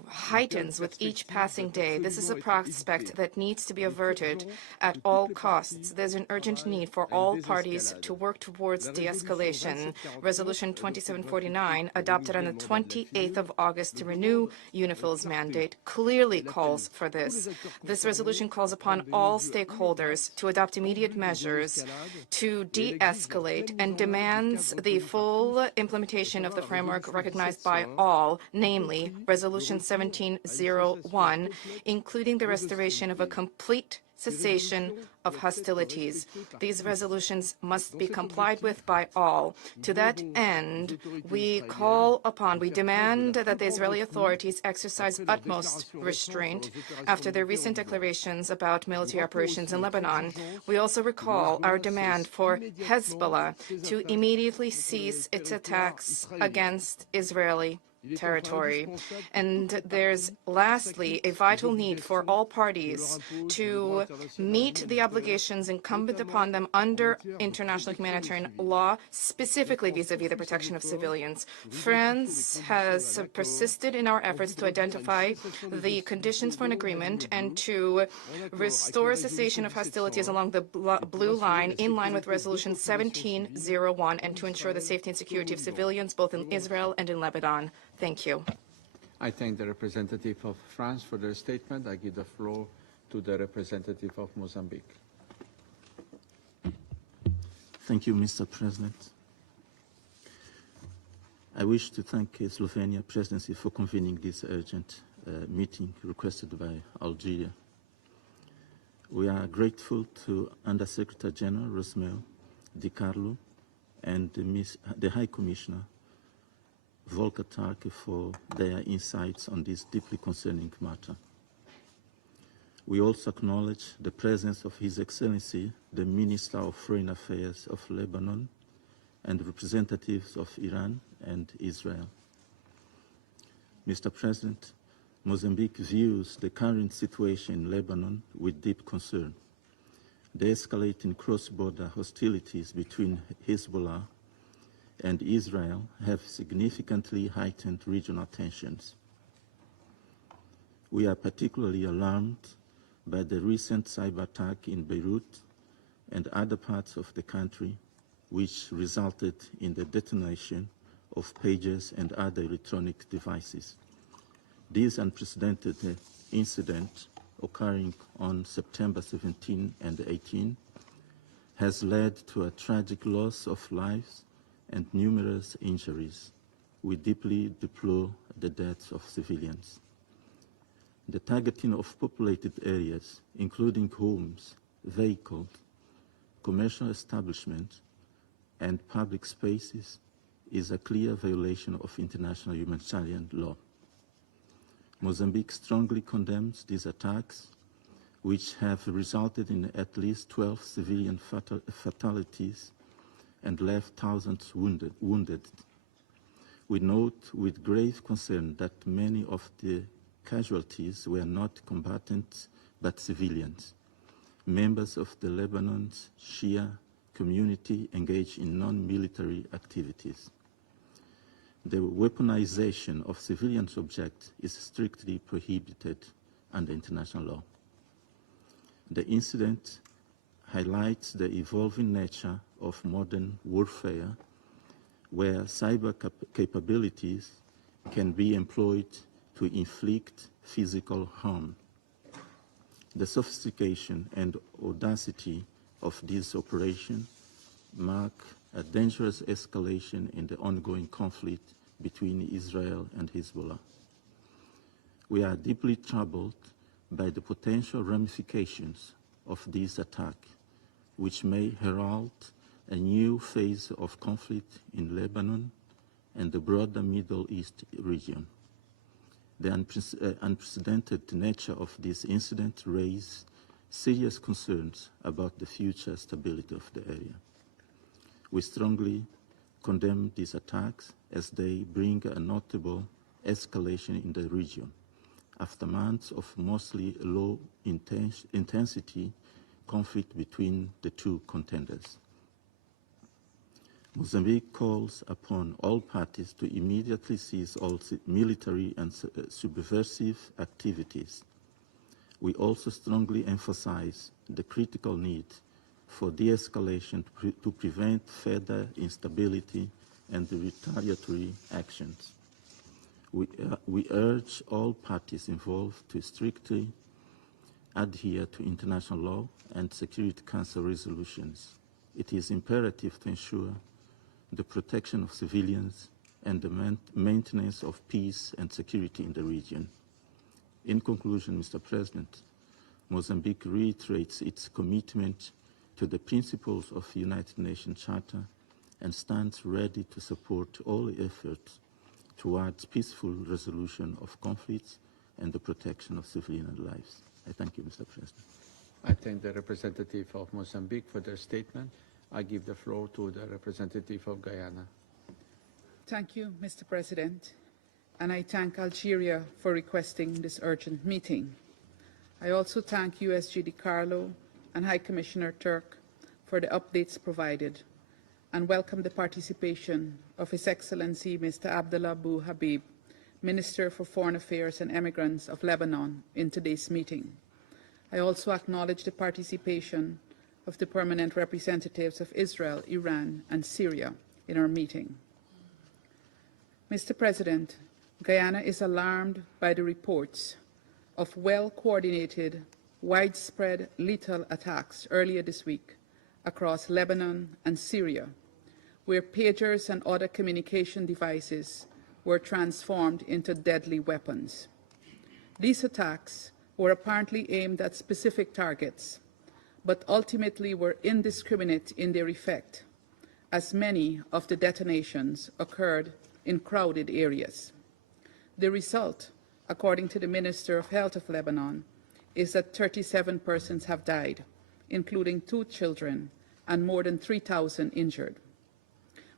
heightens with each passing day. This is a prospect that needs to be averted at all costs. There's an urgent need for all parties to work towards de-escalation. Resolution 2749, adopted on the 28th of August to renew UNIFIL's mandate, clearly calls for this. This resolution calls upon all stakeholders to adopt immediate measures to de-escalate and demands the full implementation of the framework recognized by all, namely Resolution 1701, including the restoration of a complete cessation of hostilities. These resolutions must be complied with by all. To that end, we demand that the Israeli authorities exercise utmost restraint after their recent declarations about military operations in Lebanon. We also recall our demand for Hezbollah to immediately cease its attacks against Israeli territory. And there's lastly a vital need for all parties to meet the obligations incumbent upon them under international humanitarian law, specifically vis-à-vis the protection of civilians. France has persisted in our efforts to identify the conditions for an agreement and to restore cessation of hostilities along the blue line in line with Resolution 1701 and to ensure the safety and security of civilians both in Israel and in Lebanon. Thank you. I thank the representative of France for their statement. I give the floor to the representative of Mozambique. Thank you, Mr. President. I wish to thank the Slovenia presidency for convening this urgent meeting requested by Algeria. We are grateful to Undersecretary General Rosmel Di Carlo and the High Commissioner Volker Turk for their insights on this deeply concerning matter. We also acknowledge the presence of His Excellency, the Minister of Foreign Affairs of Lebanon, and representatives of Iran and Israel. Mr. President, Mozambique views the current situation in Lebanon with deep concern. The escalating cross-border hostilities between Hezbollah and Israel have significantly heightened regional tensions. We are particularly alarmed by the recent cyber attack in Beirut and other parts of the country, which resulted in the detonation of pagers and other electronic devices. This unprecedented incident, occurring on September 17 and 18, has led to a tragic loss of lives and numerous injuries. We deeply deplore the deaths of civilians. The targeting of populated areas, including homes, vehicles, commercial establishments, and public spaces, is a clear violation of international humanitarian law. Mozambique strongly condemns these attacks, which have resulted in at least 12 civilian fatalities and left thousands wounded. We note with grave concern that many of the casualties were not combatants but civilians, members of the Lebanon's Shia community engaged in non-military activities. The weaponization of civilian objects is strictly prohibited under international law. The incident highlights the evolving nature of modern warfare, where cyber capabilities can be employed to inflict physical harm. The sophistication and audacity of this operation mark a dangerous escalation in the ongoing conflict between Israel and Hezbollah. We are deeply troubled by the potential ramifications of this attack, which may herald a new phase of conflict in Lebanon and the broader Middle East region. The unprecedented nature of this incident raised serious concerns about the future stability of the area. We strongly condemn these attacks as they bring a notable escalation in the region after months of mostly low-intensity conflict between the two contenders. Mozambique calls upon all parties to immediately cease all military and subversive activities. We also strongly emphasize the critical need for de-escalation to prevent further instability and retaliatory actions. We urge all parties involved to strictly adhere to international law and Security Council resolutions. It is imperative to ensure the protection of civilians and the maintenance of peace and security in the region. In conclusion, Mr. President, Mozambique reiterates its commitment to the principles of the United Nations Charter and stands ready to support all efforts towards peaceful resolution of conflicts and the protection of civilian lives. I thank you, Mr. President. I thank the representative of Mozambique for their statement. I give the floor to the representative of Guyana. Thank you, Mr. President, and I thank Algeria for requesting this urgent meeting. I also thank USG DiCarlo and High Commissioner Turk for the updates provided, and welcome the participation of His Excellency Mr. Abdullah Bou Habib, Minister for Foreign Affairs and Emigrants of Lebanon, in today's meeting. I also acknowledge the participation of the permanent representatives of Israel, Iran, and Syria in our meeting. Mr. President, Guyana is alarmed by the reports of well-coordinated, widespread lethal attacks earlier this week across Lebanon and Syria, where pagers and other communication devices were transformed into deadly weapons. These attacks were apparently aimed at specific targets, but ultimately were indiscriminate in their effect, as many of the detonations occurred in crowded areas. The result, according to the Minister of Health of Lebanon, is that 37 persons have died, including 2 children, and more than 3,000 injured.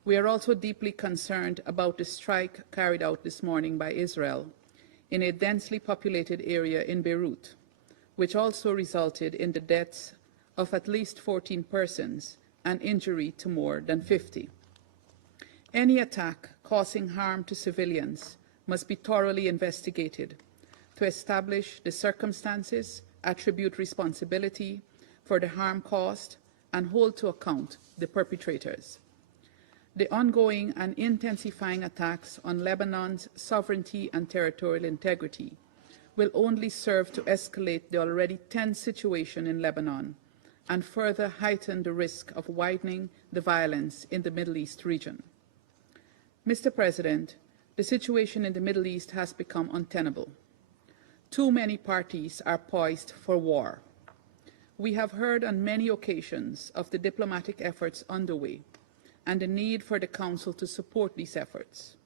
We are also deeply concerned about the strike carried out this morning by Israel in a densely populated area in Beirut, which also resulted in the deaths of at least 14 persons and injury to more than 50. Any attack causing harm to civilians must be thoroughly investigated to establish the circumstances, attribute responsibility for the harm caused, and hold to account the perpetrators. The ongoing and intensifying attacks on Lebanon's sovereignty and territorial integrity will only serve to escalate the already tense situation in Lebanon and further heighten the risk of widening the violence in the Middle East region. Mr. President, the situation in the Middle East has become untenable. Too many parties are poised for war. We have heard on many occasions of the diplomatic efforts underway and the need for the Council to support these efforts.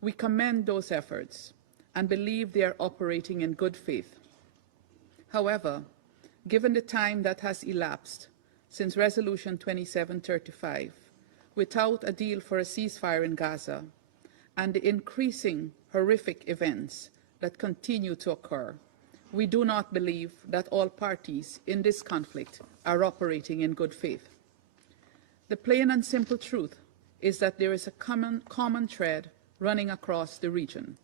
We commend those efforts and believe they are operating in good faith. However, given the time that has elapsed since Resolution 2735, without a deal for a ceasefire in Gaza, and the increasing horrific events that continue to occur, we do not believe that all parties in this conflict are operating in good faith. The plain and simple truth is that there is a common thread running across the region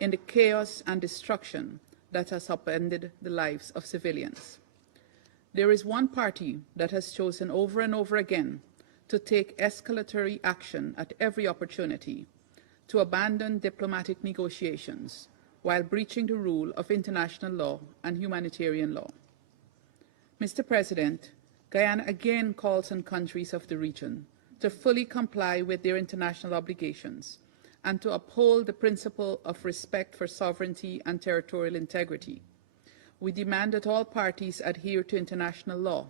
in the chaos and destruction that has upended the lives of civilians. There is one party that has chosen over and over again to take escalatory action at every opportunity, to abandon diplomatic negotiations while breaching the rule of international law and humanitarian law. Mr. President, Guyana again calls on countries of the region to fully comply with their international obligations and to uphold the principle of respect for sovereignty and territorial integrity. We demand that all parties adhere to international law,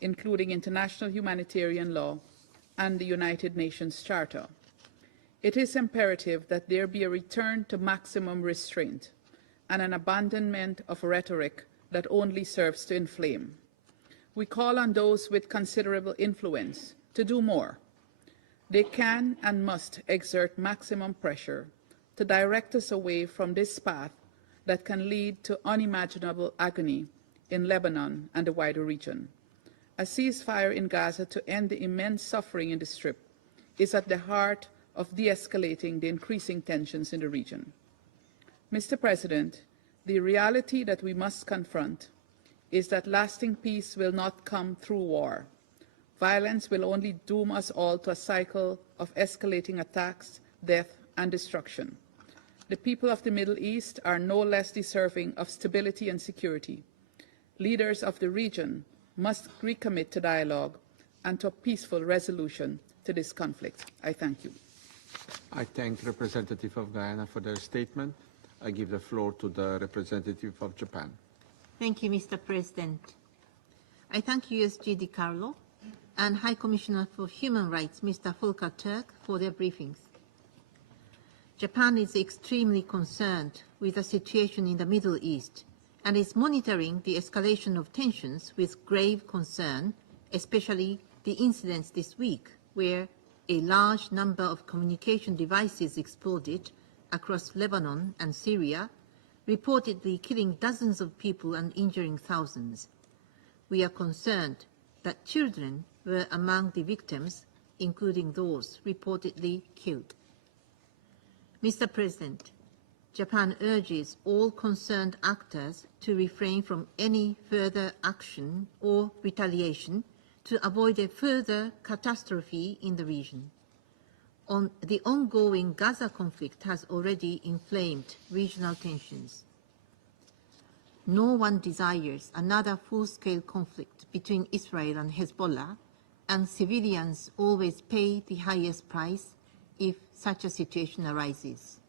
including international humanitarian law and the United Nations Charter. It is imperative that there be a return to maximum restraint and an abandonment of rhetoric that only serves to inflame. We call on those with considerable influence to do more. They can and must exert maximum pressure to direct us away from this path that can lead to unimaginable agony in Lebanon and the wider region. A ceasefire in Gaza to end the immense suffering in the Strip is at the heart of de-escalating the increasing tensions in the region. Mr. President, the reality that we must confront is that lasting peace will not come through war. Violence will only doom us all to a cycle of escalating attacks, death, and destruction. The people of the Middle East are no less deserving of stability and security. Leaders of the region must recommit to dialogue and to a peaceful resolution to this conflict. I thank you. I thank the representative of Guyana for their statement. I give the floor to the representative of Japan. Thank you, Mr. President. I thank USG DiCarlo and High Commissioner for Human Rights, Mr. Volker Turk, for their briefings. Japan is extremely concerned with the situation in the Middle East and is monitoring the escalation of tensions with grave concern, especially the incidents this week where a large number of communication devices exploded across Lebanon and Syria, reportedly killing dozens of people and injuring thousands. We are concerned that children were among the victims, including those reportedly killed. Mr. President, Japan urges all concerned actors to refrain from any further action or retaliation to avoid a further catastrophe in the region. The ongoing Gaza conflict has already inflamed regional tensions. No one desires another full-scale conflict between Israel and Hezbollah, and civilians always pay the highest price if such a situation arises.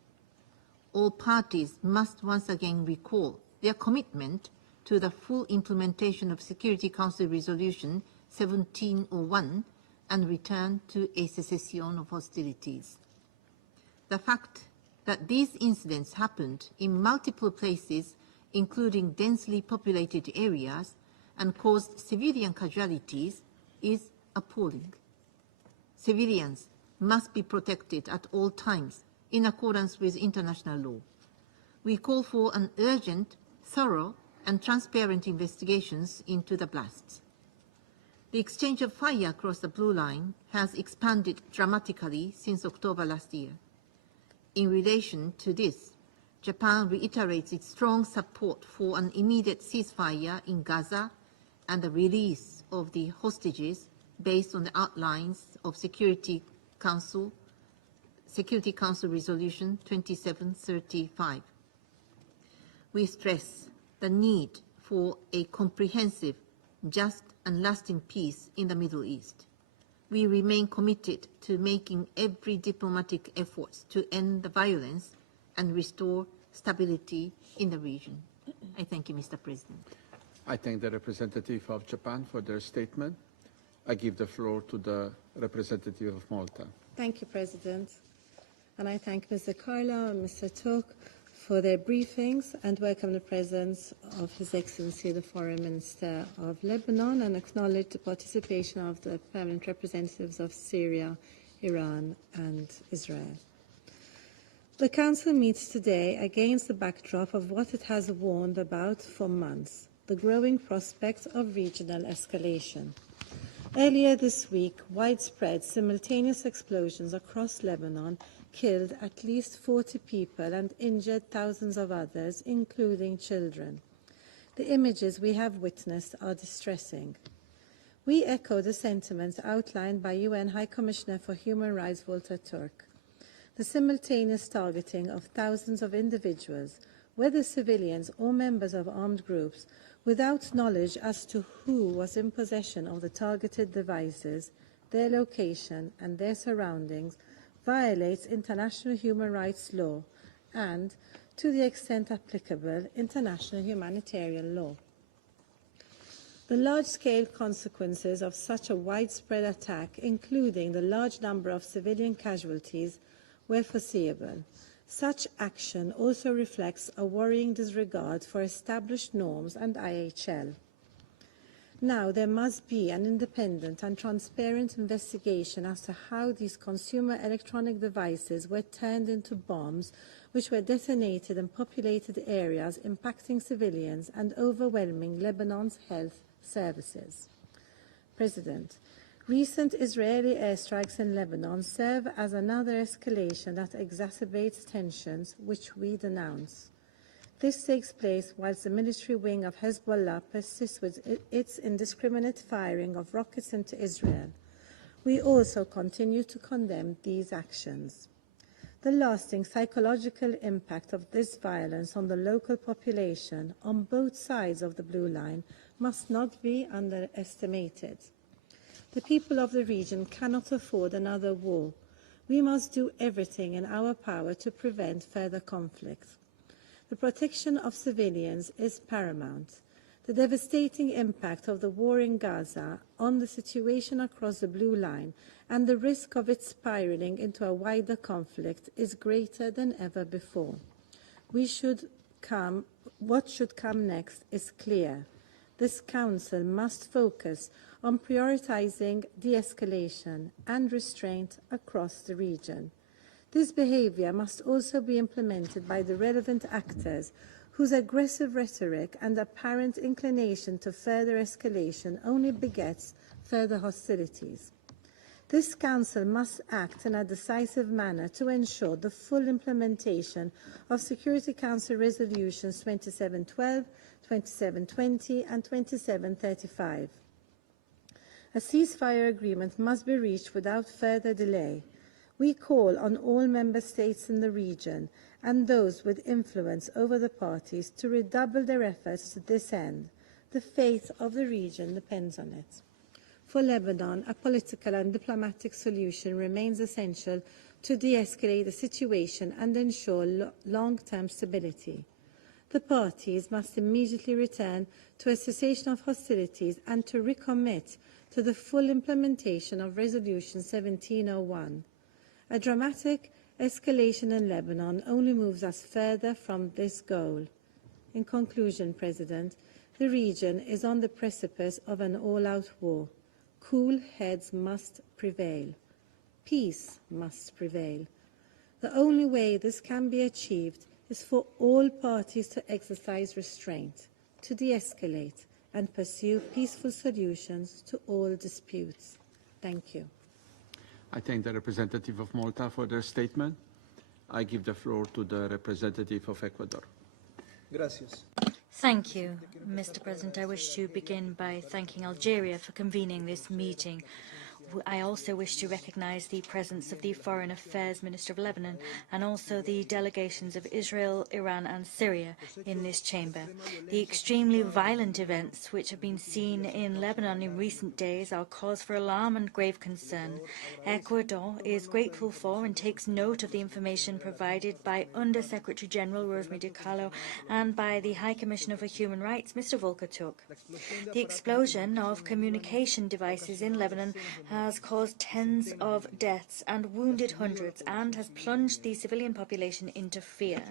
All parties must once again recall their commitment to the full implementation of Security Council Resolution 1701 and return to a cessation of hostilities. The fact that these incidents happened in multiple places including densely populated areas, and caused civilian casualties is appalling. Civilians must be protected at all times in accordance with international law. We call for an urgent, thorough, and transparent investigations into the blasts. The exchange of fire across the Blue Line has expanded dramatically since October last year. In relation to this, Japan reiterates its strong support for an immediate ceasefire in Gaza and the release of the hostages based on the outlines of Security Council Resolution 2735. We stress the need for a comprehensive, just and lasting peace in the Middle East. We remain committed to making every diplomatic effort to end the violence and restore stability in the region. I thank you, Mr. President. I thank the representative of Japan for their statement. I give the floor to the representative of Malta. Thank you, President. And I thank Mr. Carlo and Mr. Tuk for their briefings and welcome the presence of His Excellency the Foreign Minister of Lebanon and acknowledge the participation of the permanent representatives of Syria, Iran and Israel. The Council meets today against the backdrop of what it has warned about for months, the growing prospect of regional escalation. Earlier this week, widespread simultaneous explosions across Lebanon killed at least 40 people and injured thousands of others, including children. The images we have witnessed are distressing. We echo the sentiments outlined by UN High Commissioner for Human Rights Volker Turk. The simultaneous targeting of thousands of individuals, whether civilians or members of armed groups, without knowledge as to who was in possession of the targeted devices, their location and their surroundings, violates international human rights law and, to the extent applicable, international humanitarian law. The large-scale consequences of such a widespread attack, including the large number of civilian casualties, were foreseeable. Such action also reflects a worrying disregard for established norms and IHL. Now, there must be an independent and transparent investigation as to how these consumer electronic devices were turned into bombs which were detonated in populated areas, impacting civilians and overwhelming Lebanon's health services. President, recent Israeli airstrikes in Lebanon serve as another escalation that exacerbates tensions, which we denounce. This takes place whilst the military wing of Hezbollah persists with its indiscriminate firing of rockets into Israel. We also continue to condemn these actions. The lasting psychological impact of this violence on the local population on both sides of the Blue Line must not be underestimated. The people of the region cannot afford another war. We must do everything in our power to prevent further conflict. The protection of civilians is paramount. The devastating impact of the war in Gaza on the situation across the Blue Line and the risk of it spiraling into a wider conflict is greater than ever before. What should come next is clear. This Council must focus on prioritizing de-escalation and restraint across the region. This behavior must also be implemented by the relevant actors whose aggressive rhetoric and apparent inclination to further escalation only begets further hostilities. This Council must act in a decisive manner to ensure the full implementation of Security Council Resolutions 2712, 2720 and 2735. A ceasefire agreement must be reached without further delay. We call on all member states in the region and those with influence over the parties to redouble their efforts to this end. The fate of the region depends on it. For Lebanon, a political and diplomatic solution remains essential to de-escalate the situation and ensure long-term stability. The parties must immediately return to a cessation of hostilities and to recommit to the full implementation of Resolution 1701. A dramatic escalation in Lebanon only moves us further from this goal. In conclusion, President, the region is on the precipice of an all-out war. Cool heads must prevail. Peace must prevail. The only way this can be achieved is for all parties to exercise restraint, to de-escalate, and pursue peaceful solutions to all disputes. Thank you. I thank the representative of Malta for their statement. I give the floor to the representative of Ecuador. Gracias. Thank you, Mr. President. I wish to begin by thanking Algeria for convening this meeting. I also wish to recognise the presence of the Foreign Affairs Minister of Lebanon and also the delegations of Israel, Iran and Syria in this chamber. The extremely violent events which have been seen in Lebanon in recent days are cause for alarm and grave concern. Ecuador is grateful for and takes note of the information provided by Under-Secretary General Rosemary DiCarlo and by the High Commissioner for Human Rights, Mr. Volker Turk. The explosion of communication devices in Lebanon has caused tens of deaths and wounded hundreds and has plunged the civilian population into fear.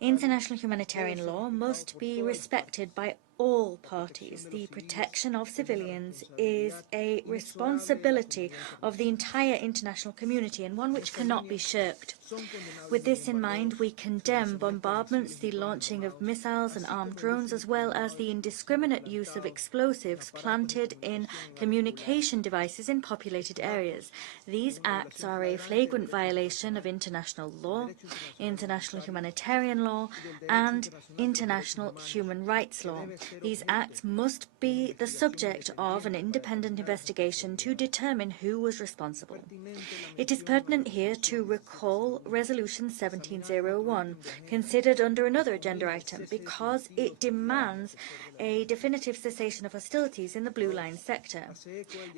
International humanitarian law must be respected by all parties. The protection of civilians is a responsibility of the entire international community and one which cannot be shirked. With this in mind, we condemn bombardments, the launching of missiles and armed drones, as well as the indiscriminate use of explosives planted in communication devices in populated areas. These acts are a flagrant violation of international law, international humanitarian law, and international human rights law. These acts must be the subject of an independent investigation to determine who was responsible. It is pertinent here to recall Resolution 1701, considered under another agenda item, because it demands a definitive cessation of hostilities in the Blue Line sector.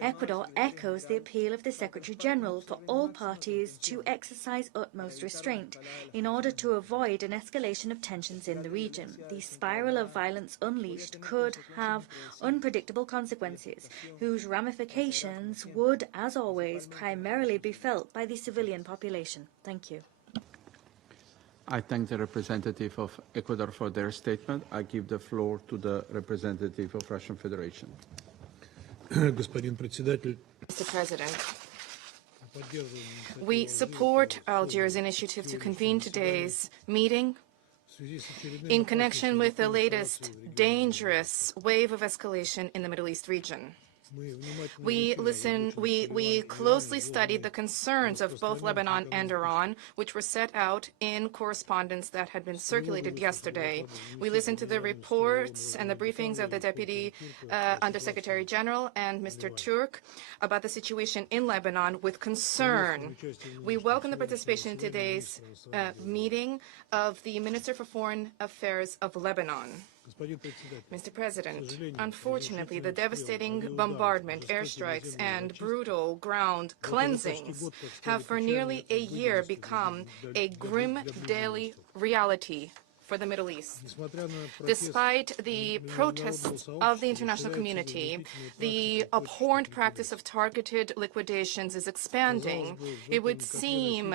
Ecuador echoes the appeal of the Secretary-General for all parties to exercise utmost restraint in order to avoid an escalation of tensions in the region. The spiral of violence unleashed could have unpredictable consequences, whose ramifications would, as always, primarily be felt by the civilian population. Thank you. I thank the representative of Ecuador for their statement. I give the floor to the representative of Russian Federation. Mr. President, we support Algiers' initiative to convene today's meeting in connection with the latest dangerous wave of escalation in the Middle East region. We closely studied the concerns of both Lebanon and Iran, which were set out in correspondence that had been circulated yesterday. We listened to the reports and the briefings of the Deputy Undersecretary General and Mr. Turk about the situation in Lebanon with concern. We welcome the participation in today's meeting of the Minister for Foreign Affairs of Lebanon. Mr. President, unfortunately, the devastating bombardment, airstrikes, and brutal ground cleansings have for nearly a year become a grim daily reality for the Middle East. Despite the protests of the international community, the abhorrent practice of targeted liquidations is expanding. It would seem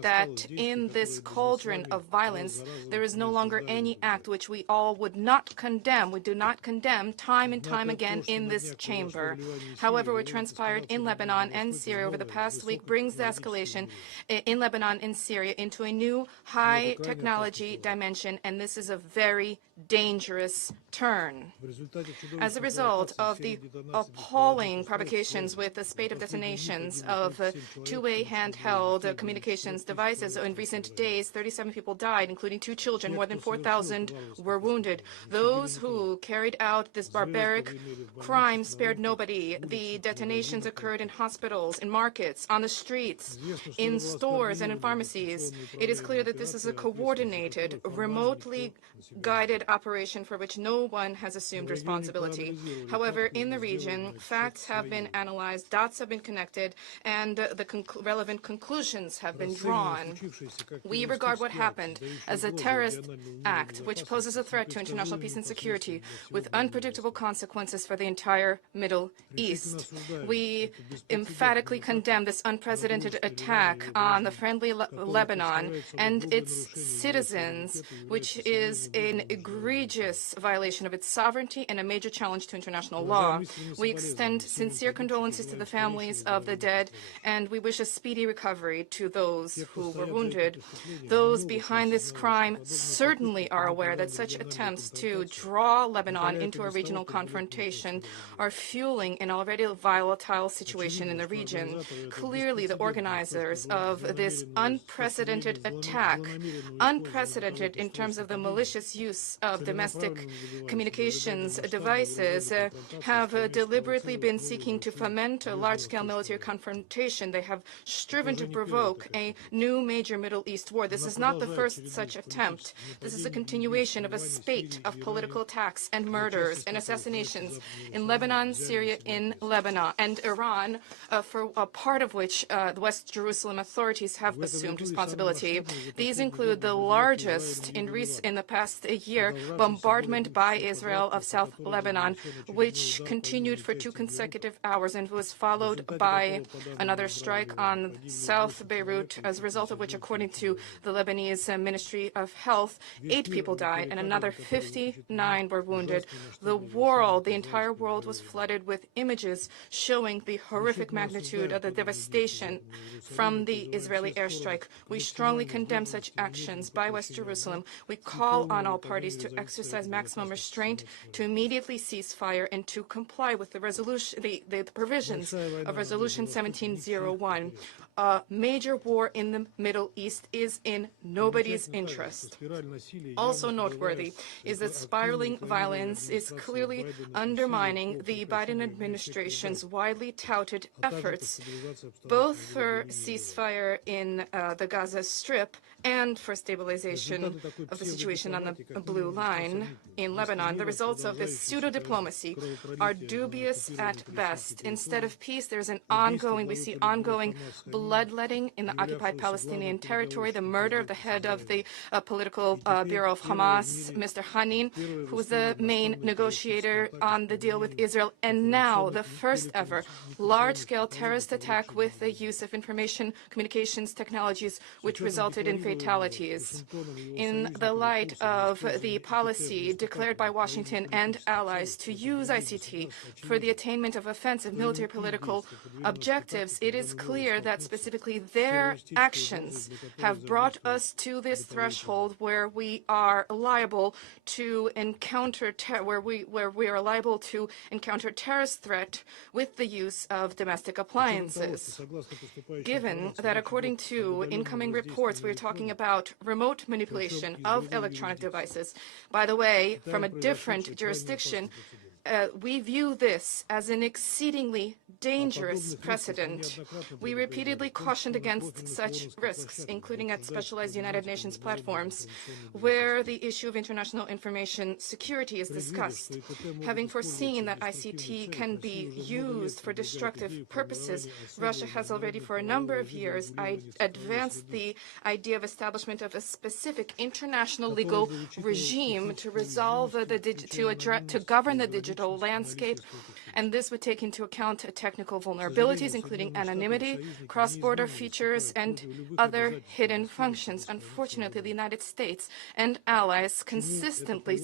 that in this cauldron of violence, there is no longer any act which we all would not condemn. We do not condemn time and time again in this chamber. However, what transpired in Lebanon and Syria over the past week brings the escalation in Lebanon and Syria into a new high technology dimension, and this is a very dangerous turn. As a result of the appalling provocations with the spate of detonations of two-way handheld communications devices, in recent days, 37 people died, including 2 children. More than 4,000 were wounded. Those who carried out this barbaric crime spared nobody. The detonations occurred in hospitals, in markets, on the streets, in stores, and in pharmacies. It is clear that this is a coordinated, remotely guided operation for which no one has assumed responsibility. However, in the region, facts have been analyzed, dots have been connected, and the relevant conclusions have been drawn. We regard what happened as a terrorist act which poses a threat to international peace and security with unpredictable consequences for the entire Middle East. We emphatically condemn this unprecedented attack on the friendly Lebanon and its citizens, which which is an egregious violation of its sovereignty and a major challenge to international law. We extend sincere condolences to the families of the dead, and we wish a speedy recovery to those who were wounded. Those behind this crime certainly are aware that such attempts to draw Lebanon into a regional confrontation are fueling an already volatile situation in the region. Clearly, the organizers of this unprecedented attack, unprecedented in terms of the malicious use of domestic communications devices, have deliberately been seeking to foment a large-scale military confrontation. They have striven to provoke a new major Middle East war. This is not the first such attempt. This is a continuation of a spate of political attacks and murders and assassinations in Lebanon, Syria, in Lebanon, and Iran, for a part of which the West Jerusalem authorities have assumed responsibility. These include the largest in the past year bombardment by Israel of South Lebanon, which continued for 2 consecutive hours and was followed by another strike on South Beirut, as a result of which, according to the Lebanese Ministry of Health, 8 people died and another 59 were wounded. The entire world was flooded with images showing the horrific magnitude of the devastation from the Israeli airstrike. We strongly condemn such actions by West Jerusalem. We call on all parties to exercise maximum restraint, to immediately cease fire, and to comply with the provisions of Resolution 1701. A major war in the Middle East is in nobody's interest. Also noteworthy is that spiraling violence is clearly undermining the Biden administration's widely touted efforts, both for ceasefire in the Gaza Strip and for stabilization of the situation on the Blue Line in Lebanon. The results of this pseudo-diplomacy are dubious at best. Instead of peace, we see ongoing bloodletting in the occupied Palestinian territory, the murder of the head of the political bureau of Hamas, Mr. Hanin, who was the main negotiator on the deal with Israel, and now the first ever large-scale terrorist attack with the use of information communications technologies, which resulted in fatalities. In the light of the policy declared by Washington and allies to use ICT for the attainment of offensive military political objectives, it is clear that specifically their actions have brought us to this threshold where we are liable to encounter terrorist threat with the use of domestic appliances. Given that according to incoming reports, we're talking about remote manipulation of electronic devices, by the way, from a different jurisdiction, we view this as an exceedingly dangerous precedent. We repeatedly cautioned against such risks, including at specialized United Nations platforms, where the issue of international information security is discussed. Having foreseen that ICT can be used for destructive purposes, Russia has already for a number of years advanced the idea of establishment of a specific international legal regime to govern the digital landscape, and this would take into account technical vulnerabilities, including anonymity, cross-border features, and other hidden functions. Unfortunately, the United States and allies consistently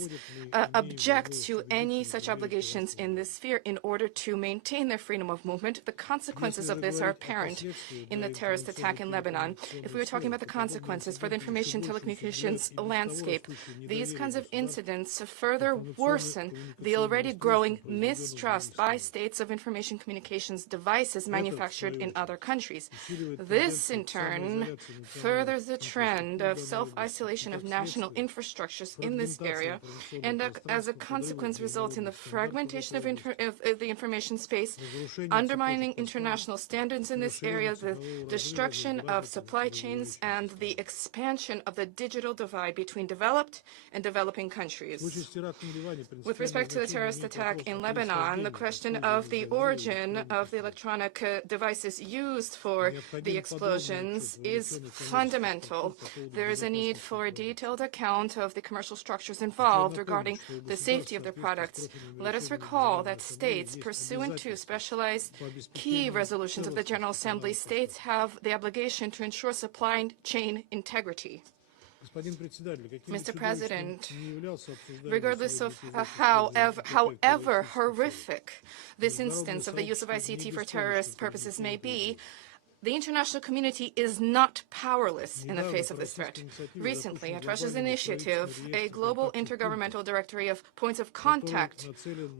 object to any such obligations in this sphere in order to maintain their freedom of movement. The consequences of this are apparent in the terrorist attack in Lebanon. If we were talking about the consequences for the information telecommunications landscape, these kinds of incidents further worsen the already growing mistrust by states of information communications devices manufactured in other countries. This, in turn, furthers the trend of self-isolation of national infrastructures in this area, and as a consequence results in the fragmentation of the information space, undermining international standards in this area, the destruction of supply chains, and the expansion of the digital divide between developed and developing countries. With respect to the terrorist attack in Lebanon, the question of the origin of the electronic devices used for the explosions is fundamental. There is a need for a detailed account of the commercial structures involved regarding the safety of the products. Let us recall that states, pursuant to specialized key resolutions of the General Assembly, states have the obligation to ensure supply chain integrity. Mr. President, regardless of however horrific this instance of the use of ICT for terrorist purposes may be, the international community is not powerless in the face of this threat. Recently, at Russia's initiative, a global intergovernmental directory of points of contact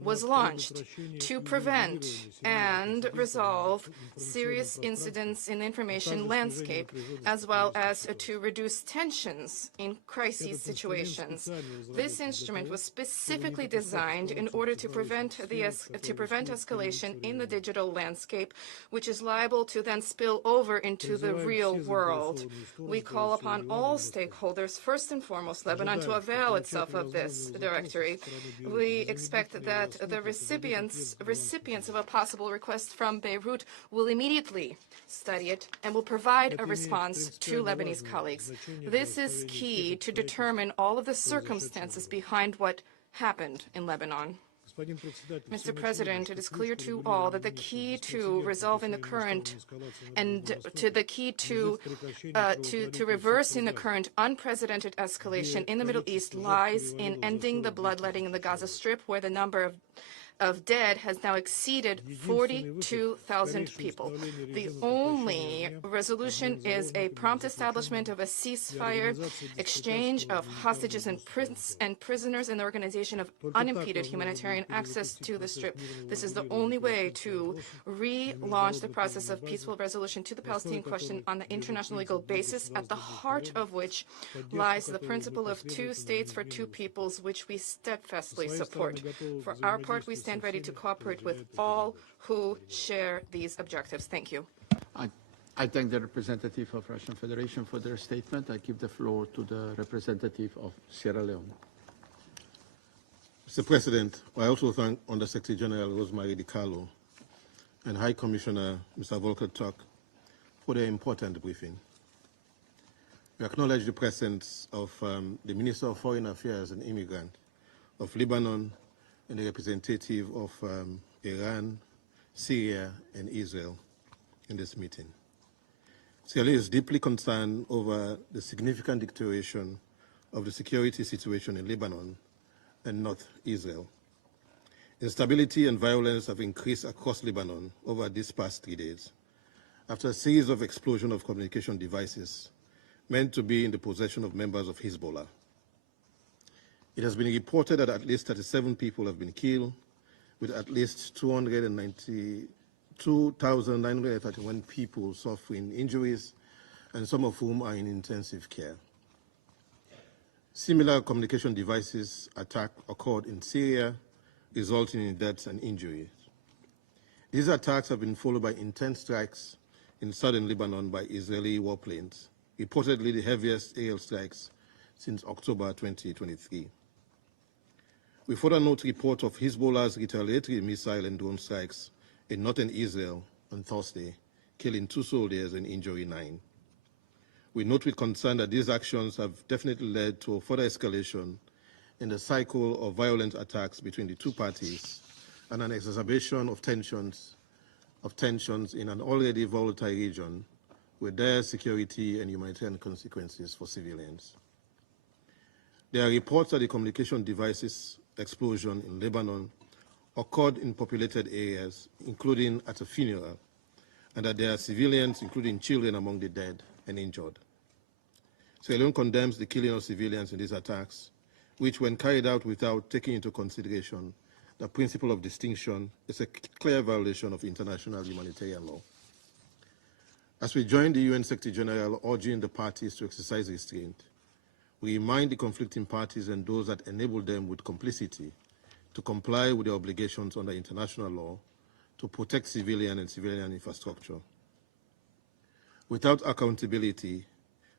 was launched to prevent and resolve serious incidents in the information landscape, as well as to reduce tensions in crisis situations. This instrument was specifically designed in order to prevent escalation in the digital landscape, which is liable to then spill over into the real world. We call upon all stakeholders, first and foremost Lebanon, to avail itself of this directory. We expect that the recipients of a possible request from Beirut will immediately study it and will provide a response to Lebanese colleagues. This is key to determine all of the circumstances behind what happened in Lebanon. Mr. President, it is clear to all that the key to resolving the current and to reversing the current unprecedented escalation in the Middle East lies in ending the bloodletting in the Gaza Strip, where the number of dead has now exceeded 42,000 people. The only resolution is a prompt establishment of a ceasefire, exchange of hostages and prisoners, and the organization of unimpeded humanitarian access to the Strip. This is the only way to relaunch the process of peaceful resolution to the Palestinian question on the international legal basis, at the heart of which lies the principle of two states for two peoples, which we steadfastly support. For our part, we stand ready to cooperate with all who share these objectives. Thank you. I thank the representative of Russian Federation for their statement. I give the floor to the representative of Sierra Leone. Mr. President, I also thank Undersecretary General Rosemary DiCarlo and High Commissioner Mr. Volker Turk for their important briefing. We acknowledge the presence of the Minister of Foreign Affairs and Immigrant of Lebanon and the representative of Iran, Syria, and Israel in this meeting. Sierra Leone is deeply concerned over the significant deterioration of the security situation in Lebanon and North Israel. Instability and violence have increased across Lebanon over these past 3 days, after a series of explosions of communication devices meant to be in the possession of members of Hezbollah. It has been reported that at least 37 people have been killed, with at least 2,931 people suffering injuries, and some of whom are in intensive care. Similar communication devices attack occurred in Syria, resulting in deaths and injuries. These attacks have been followed by intense strikes in southern Lebanon by Israeli warplanes, reportedly the heaviest aerial strikes since October 2023. We further note reports of Hezbollah's retaliatory missile and drone strikes in northern Israel on Thursday, killing 2 soldiers and injuring 9. We note with concern that these actions have definitely led to a further escalation in the cycle of violent attacks between the two parties and an exacerbation of tensions in an already volatile region with dire security and humanitarian consequences for civilians. There are reports that the communication devices explosion in Lebanon occurred in populated areas, including at a funeral, and that there are civilians, including children, among the dead and injured. Sierra Leone condemns the killing of civilians in these attacks, which, when carried out without taking into consideration the principle of distinction, is a clear violation of international humanitarian law. As we join the UN Secretary General urging the parties to exercise restraint, we remind the conflicting parties and those that enable them with complicity to comply with their obligations under international law to protect civilian and civilian infrastructure. Without accountability,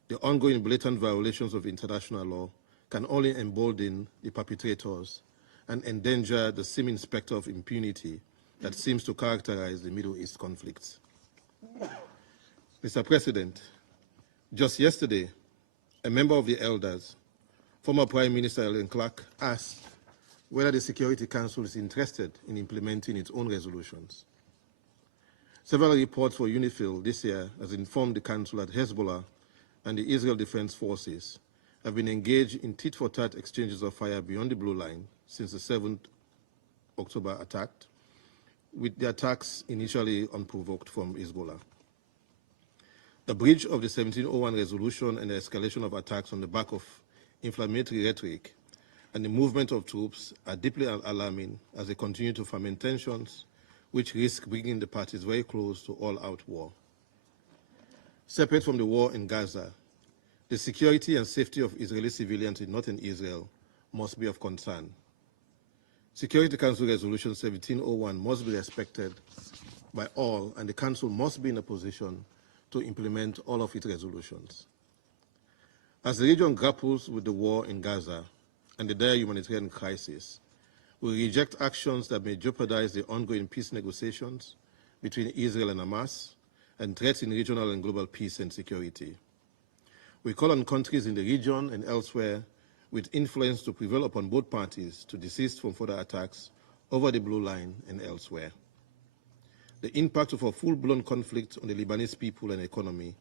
the ongoing blatant violations of international law can only embolden the perpetrators and endanger the seeming specter of impunity that seems to characterize the Middle East conflicts. Mr. President, just yesterday, a member of the elders, former Prime Minister Ellen Clark, asked whether the Security Council is interested in implementing its own resolutions. Several reports for UNIFIL this year has informed the Council that Hezbollah and the Israel Defense Forces have been engaged in tit-for-tat exchanges of fire beyond the blue line since the 7th October attack, with the attacks initially unprovoked from Hezbollah. The breach of the 1701 resolution and the escalation of attacks on the back of inflammatory rhetoric and the movement of troops are deeply alarming as they continue to foment tensions which risk bringing the parties very close to all-out war. Separate from the war in Gaza, the security and safety of Israeli civilians in northern Israel must be of concern. Security Council Resolution 1701 must be respected by all, and the Council must be in a position to implement all of its resolutions. As the region grapples with the war in Gaza and the dire humanitarian crisis, we reject actions that may jeopardize the ongoing peace negotiations between Israel and Hamas and threats in regional and global peace and security. We call on countries in the region and elsewhere with influence to prevail upon both parties to desist from further attacks over the blue line and elsewhere. The impact of a full-blown conflict on the Lebanese people and economy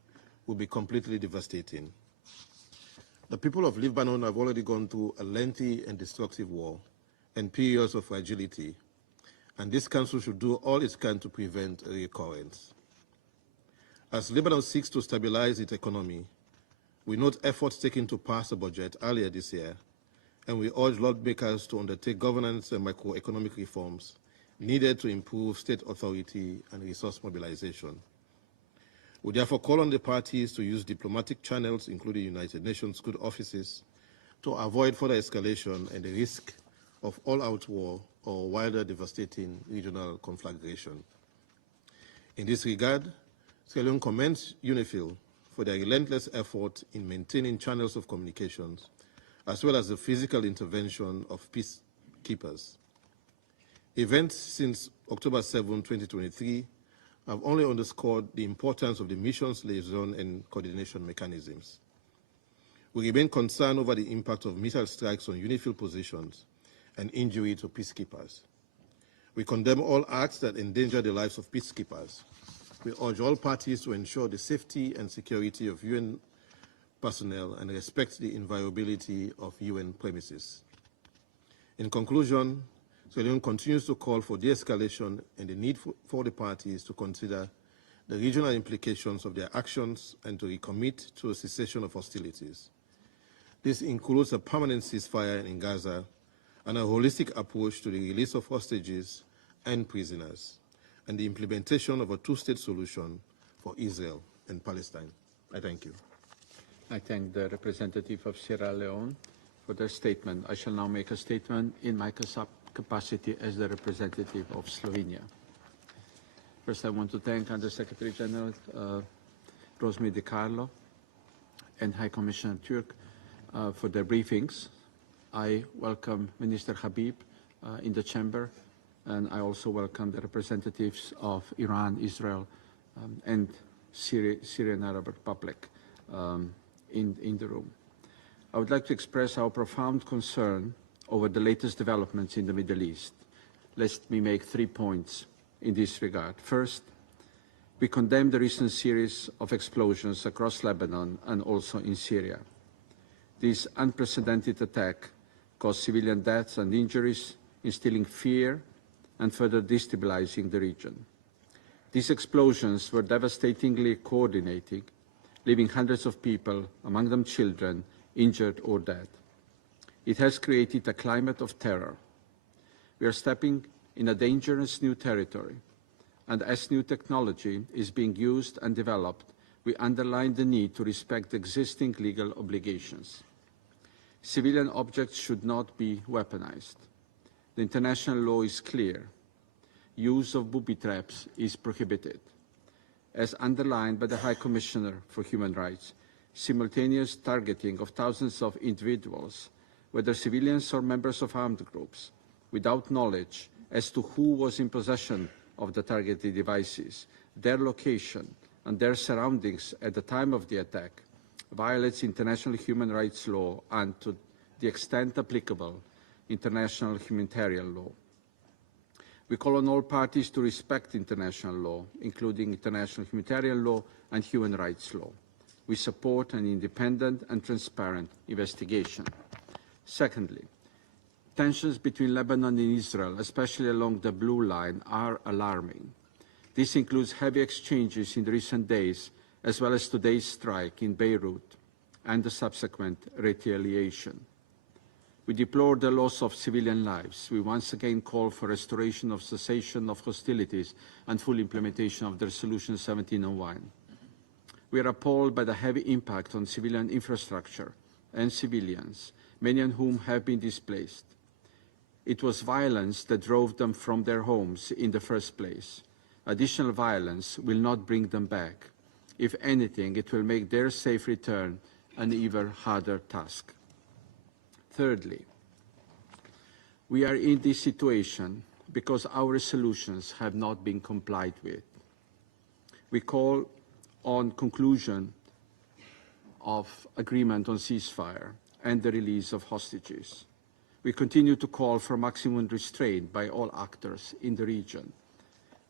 will be completely devastating. The people of Lebanon have already gone through a lengthy and destructive war and periods of fragility, and this Council should do all it can to prevent a recurrence. As Lebanon seeks to stabilize its economy, we note efforts taken to pass a budget earlier this year, and we urge lawmakers to undertake governance and macroeconomic reforms needed to improve state authority and resource mobilization. We therefore call on the parties to use diplomatic channels, including United Nations good offices, to avoid further escalation and the risk of all-out war or wider devastating regional conflagration. In this regard, Sierra Leone commends UNIFIL for their relentless effort in maintaining channels of communications, as well as the physical intervention of peacekeepers. Events since October 7, 2023 have only underscored the importance of the mission's liaison and coordination mechanisms. We remain concerned over the impact of missile strikes on UNIFIL positions and injury to peacekeepers. We condemn all acts that endanger the lives of peacekeepers. We urge all parties to ensure the safety and security of UN personnel and respect the inviolability of UN premises. In conclusion, Sierra Leone continues to call for de-escalation and the need for the parties to consider the regional implications of their actions and to recommit to a cessation of hostilities. This includes a permanent ceasefire in Gaza and a holistic approach to the release of hostages and prisoners, and the implementation of a two-state solution for Israel and Palestine. I thank you. I thank the representative of Sierra Leone for their statement. I shall now make a statement in my capacity as the representative of Slovenia. First, I want to thank Under-Secretary General Rosemary DiCarlo and High Commissioner Turk for their briefings. I welcome Minister Habib in the chamber, and I also welcome the representatives of Iran, Israel, and Syrian Arab Republic in the room. I would like to express our profound concern over the latest developments in the Middle East. Let me make 3 points in this regard. First, we condemn the recent series of explosions across Lebanon and also in Syria. This unprecedented attack caused civilian deaths and injuries, instilling fear and further destabilizing the region. These explosions were devastatingly coordinated, leaving hundreds of people, among them children, injured or dead. It has created a climate of terror. We are stepping in a dangerous new territory, and as new technology is being used and developed, we underline the need to respect existing legal obligations. Civilian objects should not be weaponized. The international law is clear. Use of booby traps is prohibited. As underlined by the High Commissioner for Human Rights, simultaneous targeting of thousands of individuals, whether civilians or members of armed groups, without knowledge as to who was in possession of the targeted devices, their location, and their surroundings at the time of the attack, violates international human rights law and, to the extent applicable, international humanitarian law. We call on all parties to respect international law, including international humanitarian law and human rights law. We support an independent and transparent investigation. Secondly, tensions between Lebanon and Israel, especially along the Blue Line, are alarming. This includes heavy exchanges in recent days, as well as today's strike in Beirut and the subsequent retaliation. We deplore the loss of civilian lives. We once again call for restoration of cessation of hostilities and full implementation of the Resolution 1701. We are appalled by the heavy impact on civilian infrastructure and civilians, many of whom have been displaced. It was violence that drove them from their homes in the first place. Additional violence will not bring them back. If anything, it will make their safe return an even harder task. Thirdly, we are in this situation because our resolutions have not been complied with. We call on conclusion of agreement on ceasefire and the release of hostages. We continue to call for maximum restraint by all actors in the region.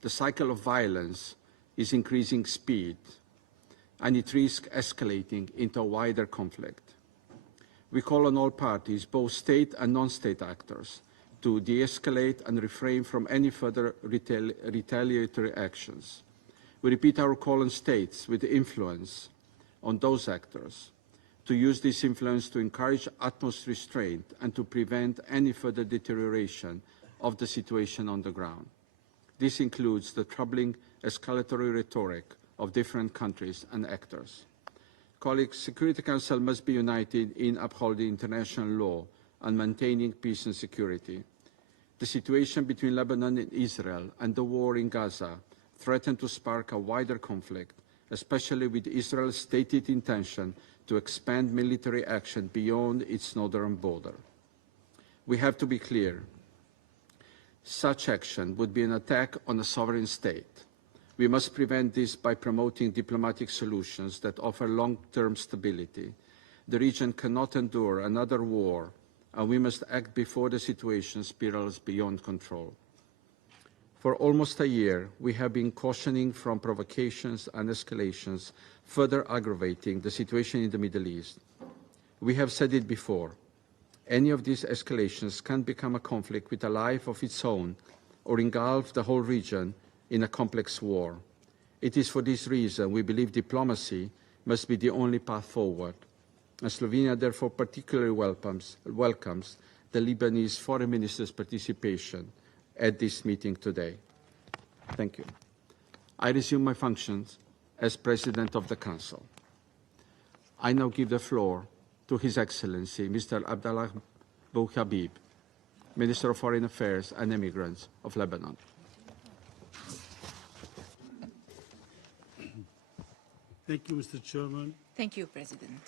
The cycle of violence is increasing speed, and it risks escalating into a wider conflict. We call on all parties, both state and non-state actors, to de-escalate and refrain from any further retaliatory actions. We repeat our call on states with influence on those actors to use this influence to encourage utmost restraint and to prevent any further deterioration of the situation on the ground. This includes the troubling escalatory rhetoric of different countries and actors. Colleagues, Security Council must be united in upholding international law and maintaining peace and security. The situation between Lebanon and Israel and the war in Gaza threaten to spark a wider conflict, especially with Israel's stated intention to expand military action beyond its northern border. We have to be clear. Such action would be an attack on a sovereign state. We must prevent this by promoting diplomatic solutions that offer long-term stability. The region cannot endure another war, and we must act before the situation spirals beyond control. For almost a year, we have been cautioning from provocations and escalations, further aggravating the situation in the Middle East. We have said it before. Any of these escalations can become a conflict with a life of its own or engulf the whole region in a complex war. It is for this reason we believe diplomacy must be the only path forward. And Slovenia therefore particularly welcomes the Lebanese Foreign Minister's participation at this meeting today. Thank you. I resume my functions as President of the Council. I now give the floor to His Excellency Mr. Abdallah Bouhabib, Minister of Foreign Affairs and Immigrants of Lebanon. Thank you, Mr. Chairman. Thank you, President.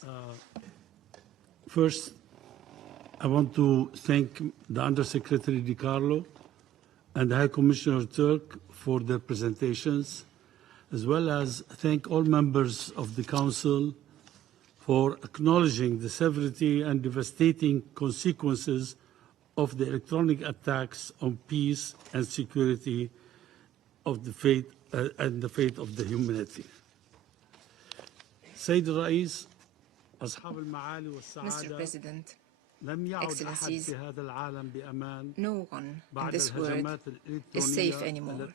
First, I want to thank the Undersecretary Di Carlo and High Commissioner Turk for their presentations, as well as thank all members of the Council for acknowledging the severity and devastating consequences of the electronic attacks on peace and security of the fate of the humanity. Mr. President, Excellencies, no one in this world is safe anymore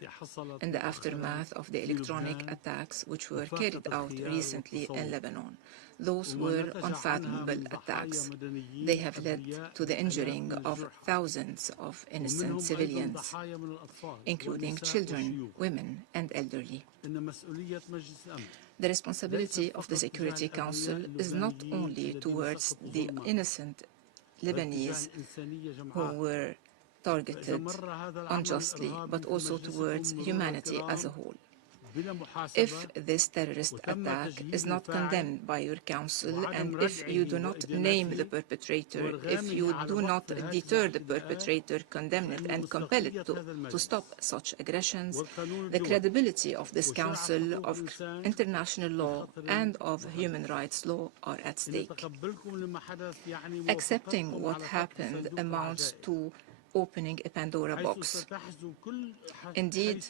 in the aftermath of the electronic attacks which were carried out recently in Lebanon. Those were unfathomable attacks. They have led to the injuring of thousands of innocent civilians, including children, women, and elderly. The responsibility of the Security Council is not only towards the innocent Lebanese who were targeted unjustly, but also towards humanity as a whole. If this terrorist attack is not condemned by your Council, and if you do not name the perpetrator, if you do not deter the perpetrator, condemn it, and compel it to stop such aggressions, the credibility of this Council of international law and of human rights law are at stake. Accepting what happened amounts to opening a Pandora box. Indeed,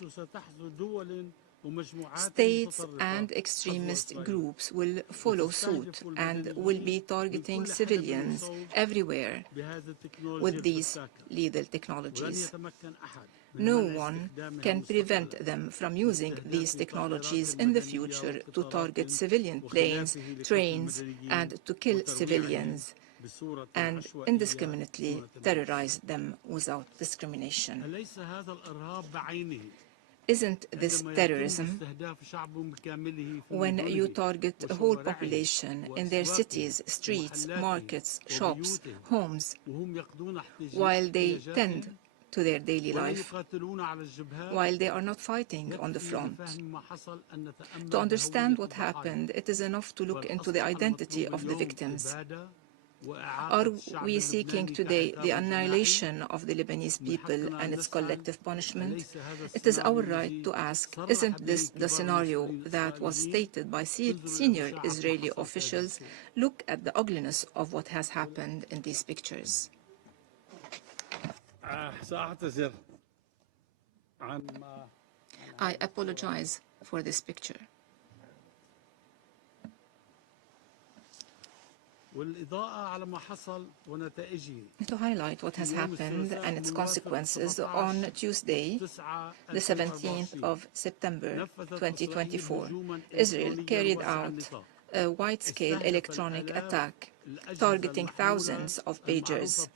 States and extremist groups will follow suit and will be targeting civilians everywhere with these lethal technologies. No one can prevent them from using these technologies in the future to target civilian planes, trains, and to kill civilians and indiscriminately terrorize them without discrimination. Isn't this terrorism? When you target a whole population in their cities, streets, markets, shops, homes, while they tend to their daily life, while they are not fighting on the front. To understand what happened, it is enough to look into the identity of the victims. Are we seeking today the annihilation of the Lebanese people and its collective punishment? It is our right to ask, isn't this the scenario that was stated by senior Israeli officials? Look at the ugliness of what has happened in these pictures. I apologize for this picture. To highlight what has happened and its consequences, on Tuesday, the 17th of September 2024, Israel carried out a wide-scale electronic attack targeting thousands of pagers,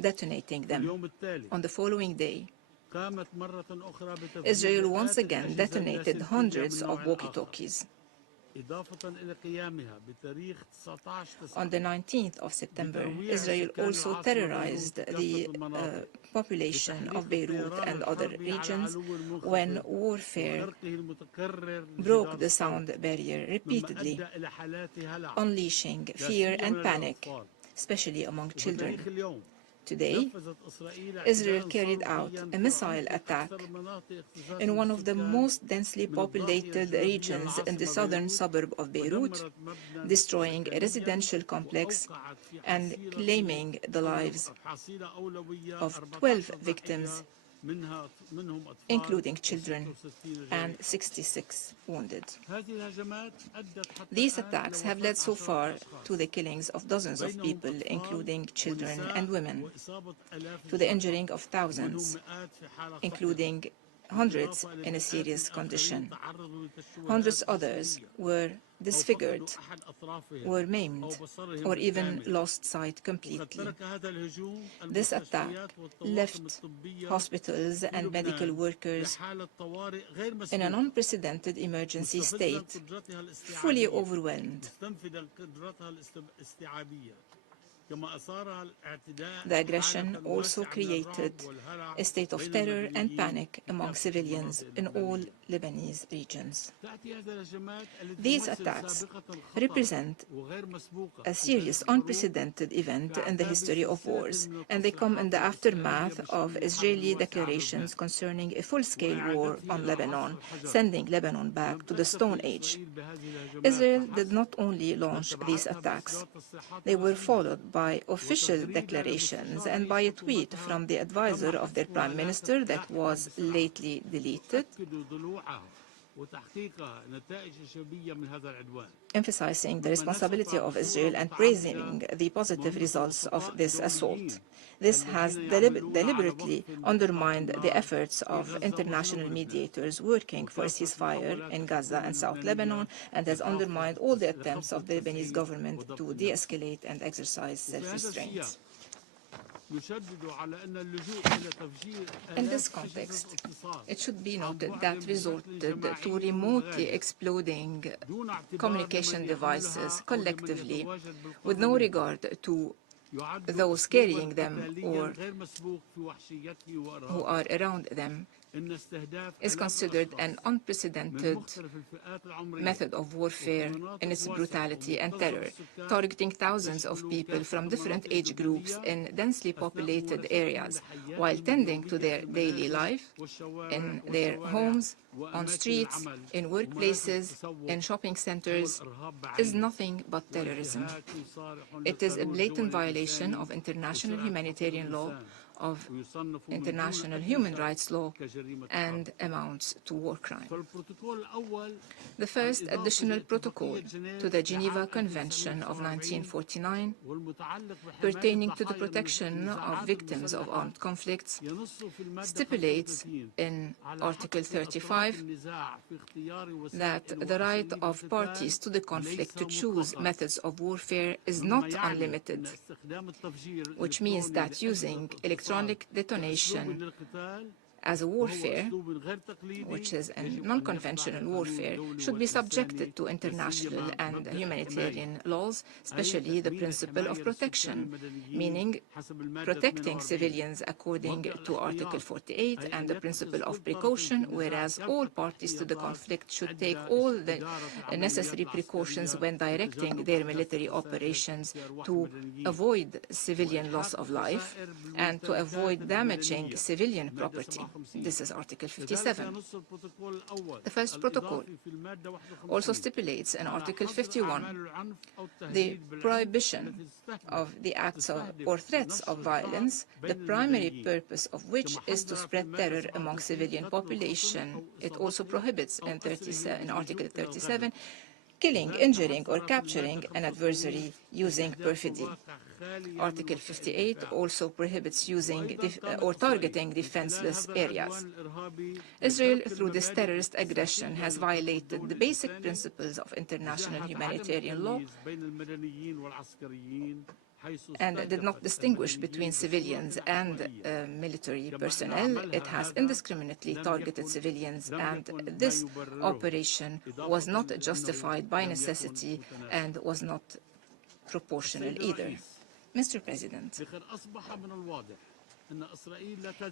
detonating them. On the following day, Israel once again detonated hundreds of walkie-talkies. On the 19th of September, Israel also terrorized the population of Beirut and other regions when warfare broke the sound barrier repeatedly, unleashing fear and panic, especially among children. Today, Israel carried out a missile attack in one of the most densely populated regions in the southern suburb of Beirut, destroying a residential complex and claiming the lives of 12 victims, including children, and 66 wounded. These attacks have led so far to the killings of dozens of people, including children and women, to the injuring of thousands, including hundreds in a serious condition. Hundreds others were disfigured, were maimed, or even lost sight completely. This attack left hospitals and medical workers in an unprecedented emergency state, fully overwhelmed. The aggression also created a state of terror and panic among civilians in all Lebanese regions. These attacks represent a serious, unprecedented event in the history of wars, and they come in the aftermath of Israeli declarations concerning a full-scale war on Lebanon, sending Lebanon back to the Stone Age. Israel did not only launch these attacks, they were followed by official declarations and by a tweet from the advisor of their prime minister that was lately deleted, emphasizing the responsibility of Israel and praising the positive results of this assault. This has deliberately undermined the efforts of international mediators working for a ceasefire in Gaza and South Lebanon, and has undermined all the attempts of the Lebanese government to de-escalate and exercise self-restraint. In this context, it should be noted that resorted to remotely exploding communication devices collectively, with no regard to those carrying them or who are around them, is considered an unprecedented method of warfare in its brutality and terror, targeting thousands of people from different age groups in densely populated areas, while tending to their daily life in their homes, on streets, in workplaces, in shopping centers, is nothing but terrorism. It is a blatant violation of international humanitarian law, of international human rights law and amounts to war crime. The first additional protocol to the Geneva Convention of 1949 pertaining to the protection of victims of armed conflicts stipulates in Article 35 that the right of parties to the conflict to choose methods of warfare is not unlimited, which means that using electronic detonation as a warfare, which is a non-conventional warfare, should be subjected to international and humanitarian laws, especially the principle of protection, meaning protecting civilians according to Article 48 and the principle of precaution, whereas all parties to the conflict should take all the necessary precautions when directing their military operations to avoid civilian loss of life and to avoid damaging civilian property. This is Article 57. The first protocol also stipulates in Article 51 the prohibition of the acts or threats of violence, the primary purpose of which is to spread terror among civilian population. It also prohibits in Article 37 killing, injuring, or capturing an adversary using perfidy. Article 58 also prohibits using or targeting defenseless areas. Israel, through this terrorist aggression, has violated the basic principles of international humanitarian law and did not distinguish between civilians and military personnel. It has indiscriminately targeted civilians, and this operation was not justified by necessity and was not proportional either. Mr. President,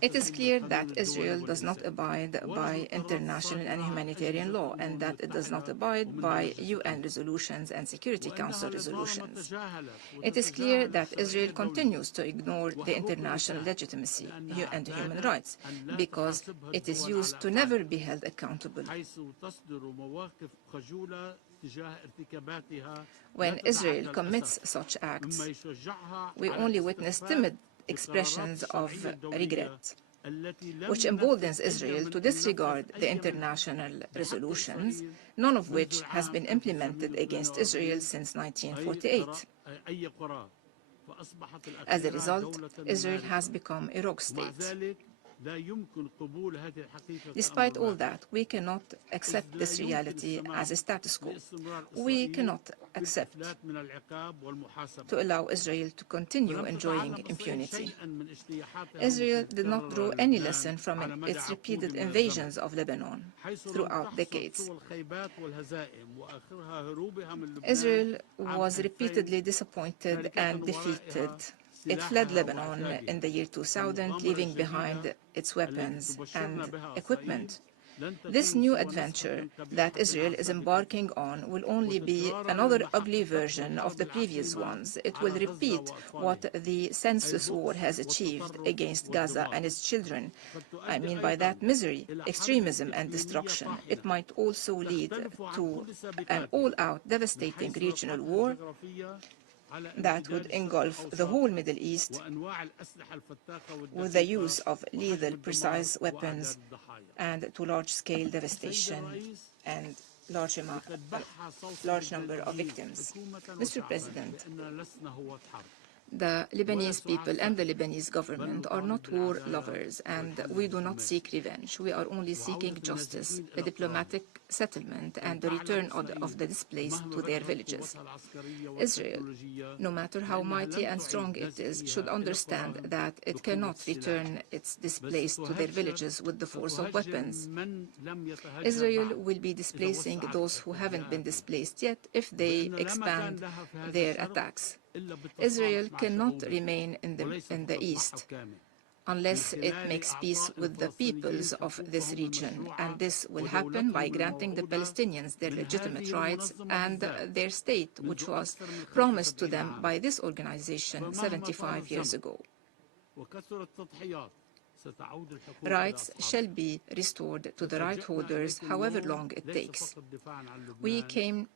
it is clear that Israel does not abide by international and humanitarian law and that it does not abide by UN resolutions and Security Council resolutions. It is clear that Israel continues to ignore the international legitimacy and human rights because it is used to never be held accountable. When Israel commits such acts, we only witness timid expressions of regret, which emboldens Israel to disregard the international resolutions, none of which has been implemented against Israel since 1948. As a result, Israel has become a rogue state. Despite all that, we cannot accept this reality as a status quo. We cannot accept to allow Israel to continue enjoying impunity. Israel did not draw any lesson from its repeated invasions of Lebanon throughout decades. Israel was repeatedly disappointed and defeated. It fled Lebanon in the year 2000, leaving behind its weapons and equipment. This new adventure that Israel is embarking on will only be another ugly version of the previous ones. It will repeat what the senseless war has achieved against Gaza and its children. I mean by that misery, extremism, and destruction. It might also lead to an all-out devastating regional war that would engulf the whole Middle East with the use of lethal, precise weapons and to large-scale devastation and large number of victims. Mr. President, the Lebanese people and the Lebanese government are not war lovers, and we do not seek revenge. We are only seeking justice, a diplomatic settlement, and the return of the displaced to their villages. Israel, no matter how mighty and strong it is, should understand that it cannot return its displaced to their villages with the force of weapons. Israel will be displacing those who haven't been displaced yet if they expand their attacks. Israel cannot remain in the east unless it makes peace with the peoples of this region, and this will happen by granting the Palestinians their legitimate rights and their state, which was promised to them by this organization 75 years ago. Rights shall be restored to the right holders, however long it takes. We came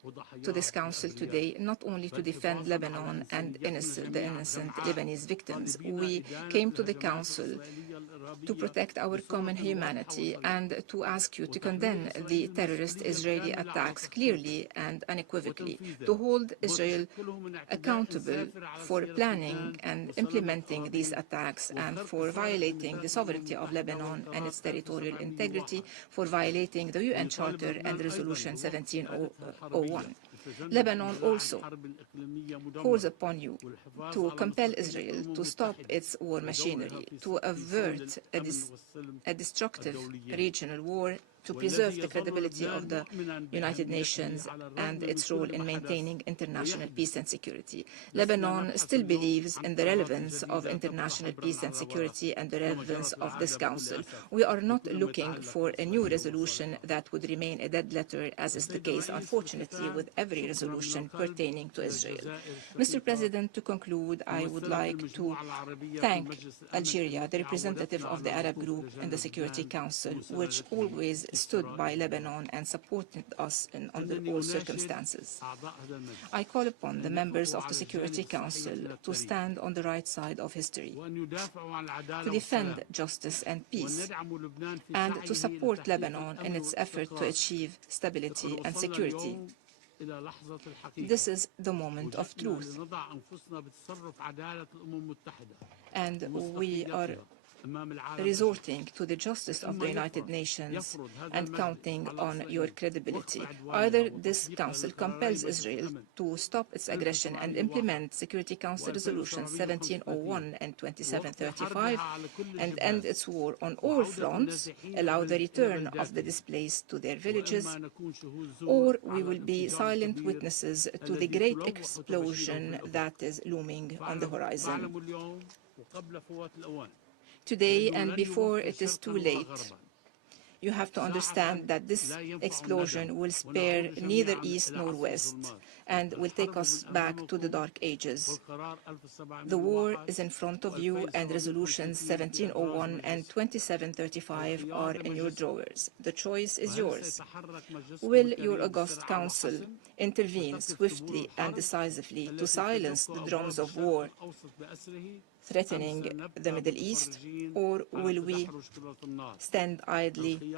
to this council today not only to defend Lebanon and the innocent Lebanese victims. We came to the council to protect our common humanity and to ask you to condemn the terrorist Israeli attacks clearly and unequivocally, to hold Israel accountable for planning and implementing these attacks and for violating the sovereignty of Lebanon and its territorial integrity, for violating the UN Charter and Resolution 1701. Lebanon also calls upon you to compel Israel to stop its war machinery, to avert a destructive regional war, to preserve the credibility of the United Nations and its role in maintaining international peace and security. Lebanon still believes in the relevance of international peace and security and the relevance of this Council. We are not looking for a new resolution that would remain a dead letter, as is the case, unfortunately, with every resolution pertaining to Israel. Mr. President, to conclude, I would like to thank Algeria, the representative of the Arab group in the Security Council, which always stood by Lebanon and supported us under all circumstances. I call upon the members of the Security Council to stand on the right side of history, to defend justice and peace, and to support Lebanon in its effort to achieve stability and security. This is the moment of truth, and we are resorting to the justice of the United Nations and counting on your credibility. Either this Council compels Israel to stop its aggression and implement Security Council Resolutions 1701 and 2735 and end its war on all fronts, allow the return of the displaced to their villages, or we will be silent witnesses to the great explosion that is looming on the horizon. Today, and before it is too late, you have to understand that this explosion will spare neither east nor west and will take us back to the dark ages. The war is in front of you, and resolutions 1701 and 2735 are in your drawers. The choice is yours. Will your august council intervene swiftly and decisively to silence the drums of war threatening the Middle East, or will we stand idly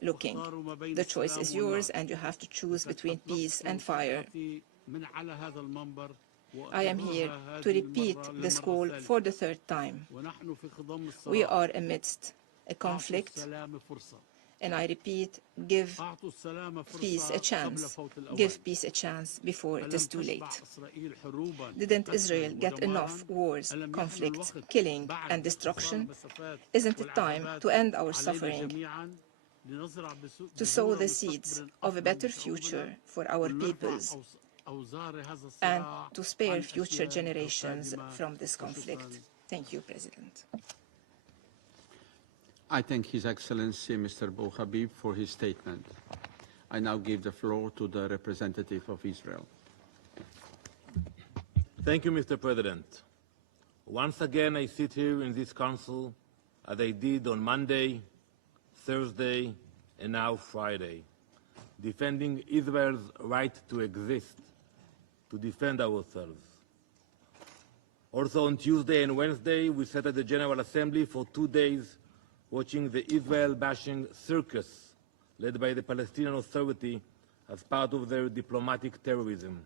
looking? The choice is yours, and you have to choose between peace and fire. I am here to repeat this call for the third time. We are amidst a conflict, and I repeat, give peace a chance. Give peace a chance before it is too late. Didn't Israel get enough wars, conflicts, killing, and destruction? Isn't it time to end our suffering, to sow the seeds of a better future for our peoples, and to spare future generations from this conflict? Thank you, President. I thank His Excellency Mr. Bouhabib for his statement. I now give the floor to the representative of Israel. Thank you, Mr. President. Once again, I sit here in this council as I did on Monday, Thursday, and now Friday, defending Israel's right to exist, to defend ourselves. Also on Tuesday and Wednesday, we sat at the General Assembly for 2 days watching the Israel-bashing circus led by the Palestinian Authority as part of their diplomatic terrorism.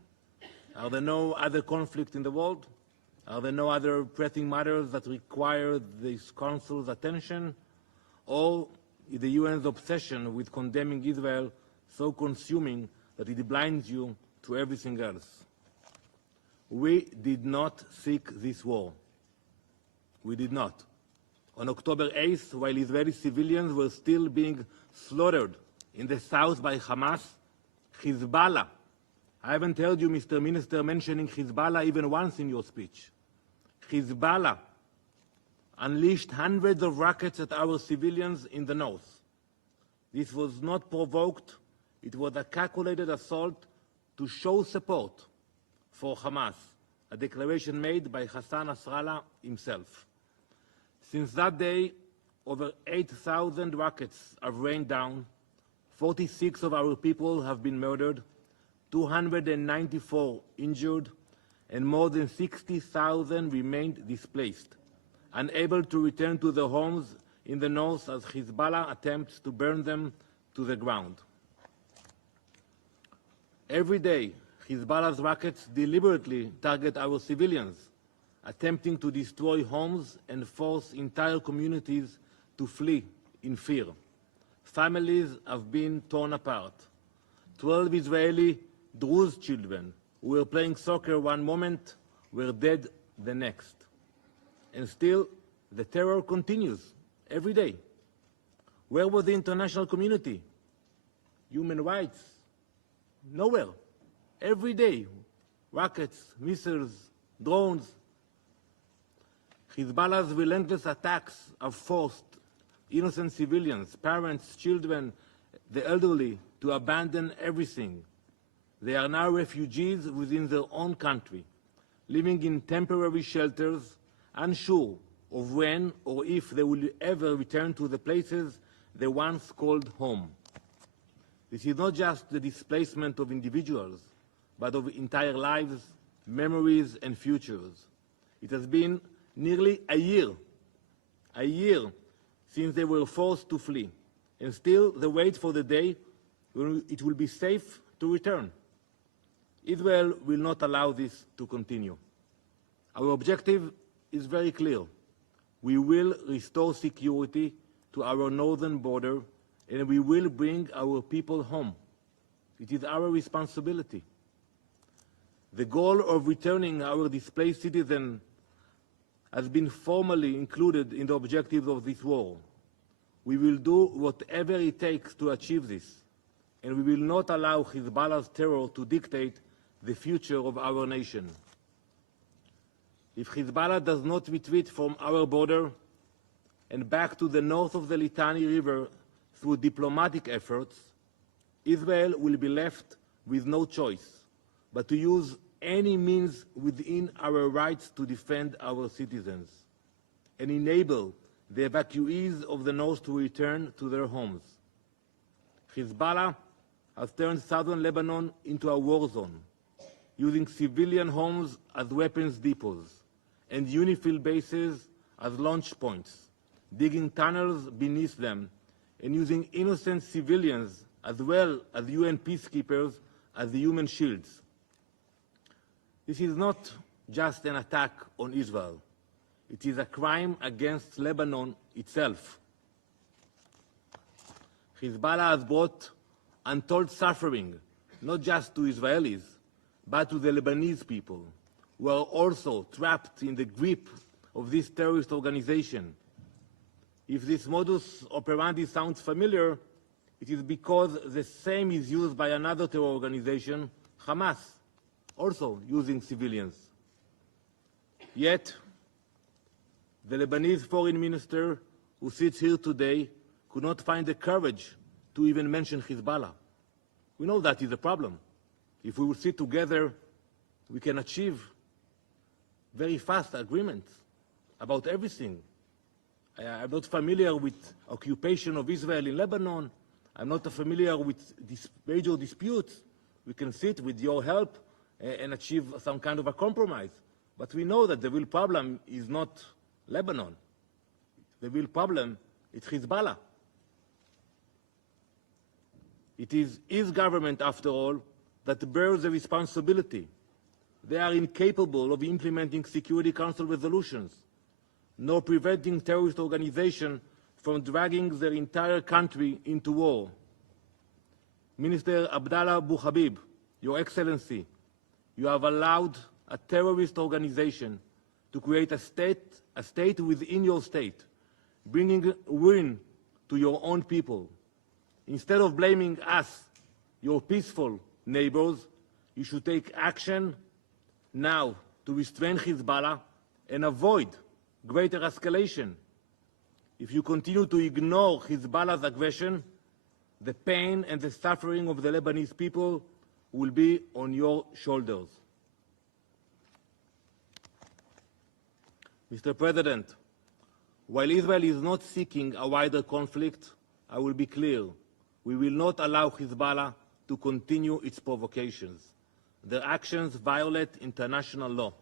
Are there no other conflicts in the world? Are there no other pressing matters that require this Council's attention? Or is the UN's obsession with condemning Israel so consuming that it blinds you to everything else? We did not seek this war. We did not. On October 8th, while Israeli civilians were still being slaughtered in the south by Hamas, Hezbollah, I haven't heard you, Mr. Minister, mentioning Hezbollah even once in your speech. Hezbollah unleashed hundreds of rockets at our civilians in the north. This was not provoked. It was a calculated assault to show support for Hamas, a declaration made by Hassan Nasrallah himself. Since that day, over 8,000 rockets have rained down, 46 of our people have been murdered, 294 injured, and more than 60,000 remained displaced, unable to return to their homes in the north as Hezbollah attempts to burn them to the ground. Every day, Hezbollah's rockets deliberately target our civilians, attempting to destroy homes and force entire communities to flee in fear. Families have been torn apart. 12 Israeli Druze children who were playing soccer one moment were dead the next. And still, the terror continues every day. Where was the international community? Human rights? Nowhere. Every day, rockets, missiles, drones. Hezbollah's relentless attacks have forced innocent civilians, parents, children, the elderly, to abandon everything. They are now refugees within their own country, living in temporary shelters, unsure of when or if they will ever return to the places they once called home. This is not just the displacement of individuals, but of entire lives, memories, and futures. It has been nearly a year since they were forced to flee, and still they wait for the day when it will be safe to return. Israel will not allow this to continue. Our objective is very clear. We will restore security to our northern border, and we will bring our people home. It is our responsibility. The goal of returning our displaced citizens has been formally included in the objectives of this war. We will do whatever it takes to achieve this, and we will not allow Hezbollah's terror to dictate the future of our nation. If Hezbollah does not retreat from our border and back to the north of the Litani River through diplomatic efforts, Israel will be left with no choice but to use any means within our rights to defend our citizens and enable the evacuees of the north to return to their homes. Hezbollah has turned southern Lebanon into a war zone, using civilian homes as weapons depots and UNIFIL bases as launch points, digging tunnels beneath them and using innocent civilians as well as UN peacekeepers as the human shields. This is not just an attack on Israel. It is a crime against Lebanon itself. Hezbollah has brought untold suffering, not just to Israelis, but to the Lebanese people, who are also trapped in the grip of this terrorist organization. If this modus operandi sounds familiar, it is because the same is used by another terror organization, Hamas, also using civilians. Yet, the Lebanese foreign minister who sits here today could not find the courage to even mention Hezbollah. We know that is a problem. If we will sit together, we can achieve very fast agreements about everything. I'm not familiar with occupation of Israel in Lebanon. I'm not familiar with these major disputes. We can sit with your help and achieve some kind of a compromise. But we know that the real problem is not Lebanon. The real problem is Hezbollah. It is his government, after all, that bears the responsibility. They are incapable of implementing Security Council resolutions, nor preventing terrorist organizations from dragging their entire country into war. Minister Abdallah Abu Habib, Your Excellency, you have allowed a terrorist organization to create a state within your state, bringing ruin to your own people. Instead of blaming us, your peaceful neighbors, you should take action now to restrain Hezbollah and avoid greater escalation. If you continue to ignore Hezbollah's aggression, the pain and the suffering of the Lebanese people will be on your shoulders. Mr. President, While Israel is not seeking a wider conflict, I will be clear, we will not allow Hezbollah to continue its provocations. Their actions violate international law,